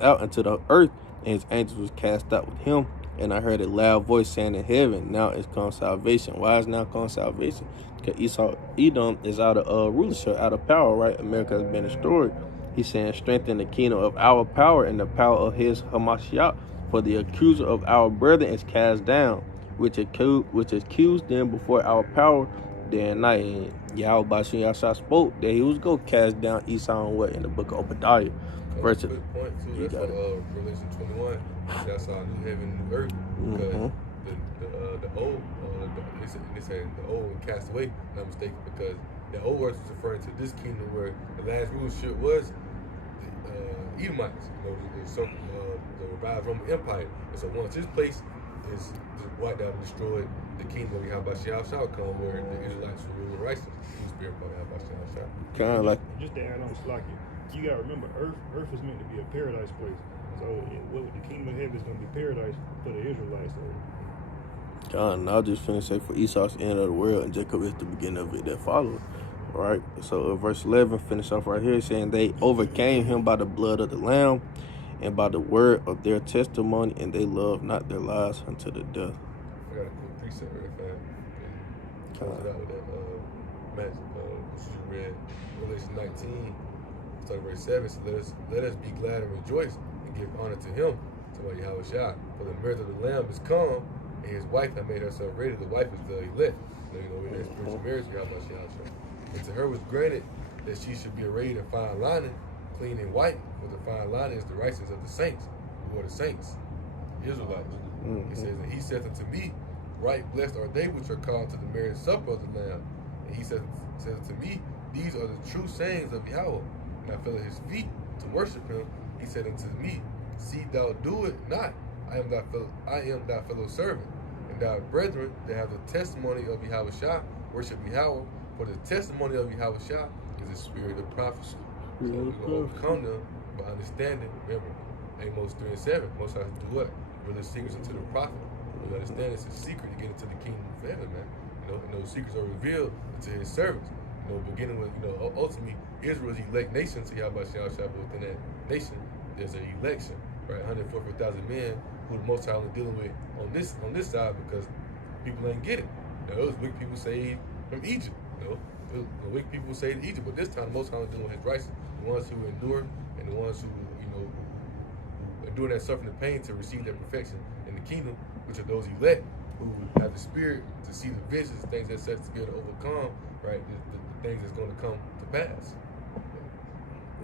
out into the earth, and his angels was cast out with him. And I heard a loud voice saying in heaven, now is come salvation. Why is now come salvation? Because Edom is out of rulership, out of power, right? America has been destroyed. He's saying, strengthen the kingdom of our power and the power of his Hamashiach. For the accuser of our brethren is cast down, which accused them before our power day and night. And Yahawahshi Yasha spoke that he was going to cast down Esau and what in the book of Obadiah. That's Verse, a good point too. You That's got what Revelation 21. That's our new heaven, and new earth. Because the old, they said the old and cast away. Not mistaken, because the old words was referring to this kingdom where the last rulership was the Edomites. The revived Roman Empire. And so once this place is wiped out and destroyed, the kingdom of Yahawahshi shall come, where the Israelites will rule with righteousness. The spirit of Yahawahshi shall. kind of like, Just to add on, Slacky, you gotta remember, Earth is meant to be a paradise place. So the kingdom of heaven is gonna be paradise for the Israelites. So John, I'll just finish say for Esau's the end of the world and Jacob is the beginning of it that followed. Right? So verse 11, finish off right here, saying they overcame him by the blood of the Lamb and by the word of their testimony, and they loved not their lives unto the death. I got a quick precept real fast. Close it out with that match, which you read, Revelation 19, starting verse 7. So let us be glad and rejoice and give honor to him, to Yahawahshi. For the marriage of the Lamb is come, and his wife had made herself ready. The wife is the elect. In that spiritual marriage, Yahawahshi. And to her was granted that she should be arrayed in fine lining, clean and white, for the fine lining is the righteousness of the saints, who are the saints, Israelites. He says, and he saith unto me, right blessed are they which are called to the marriage supper of the Lamb. And he says unto me, these are the true sayings of Yahweh. And I fell at his feet to worship him. He said unto me, see thou do it not. I am thy fellow servant, and thy brethren that have the testimony of Yahawahshi, worship Yahweh. For the testimony of Yahawahshi is the spirit of prophecy. So we will overcome them by understanding. Remember, Amos 3 and 7. Most High do what? Reveal the secrets unto the prophet. We understand it's a secret to get into the kingdom of heaven, man. And those secrets are revealed to his servants. Beginning with, ultimately, Israel is the elect nation to Yahawahshi, but within that nation, there's an election, right? 144,000 men who the Most High only dealing with on this side because people ain't get it. Those wicked people saved from Egypt. The wicked people saved Egypt, but this time the Most High is dealing with his righteous, the ones who endure and the ones who endure that suffering and pain to receive that perfection in the kingdom, which are those elect who have the spirit to see the visions, things that sets to be able to overcome, right? The things that's going to come to pass,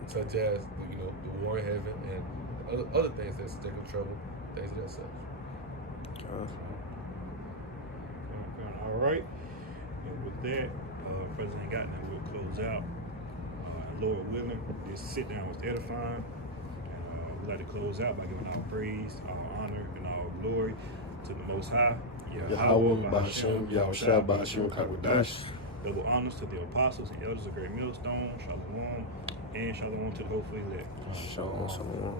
such as the war in heaven and other things that's taking trouble, things of that such. all right. And with that, President got now we'll close out. Lord willing, this sit down was edifying. We'd like to close out by giving all praise, all honor, and all glory to the Most High. Yahweh, Ba'ashem, Yahushua, Ba'ashem, Kakwadash. Double honors to the apostles and elders of Great Millstone, Shalom, and Shalom to the hopefully elect. Shalom.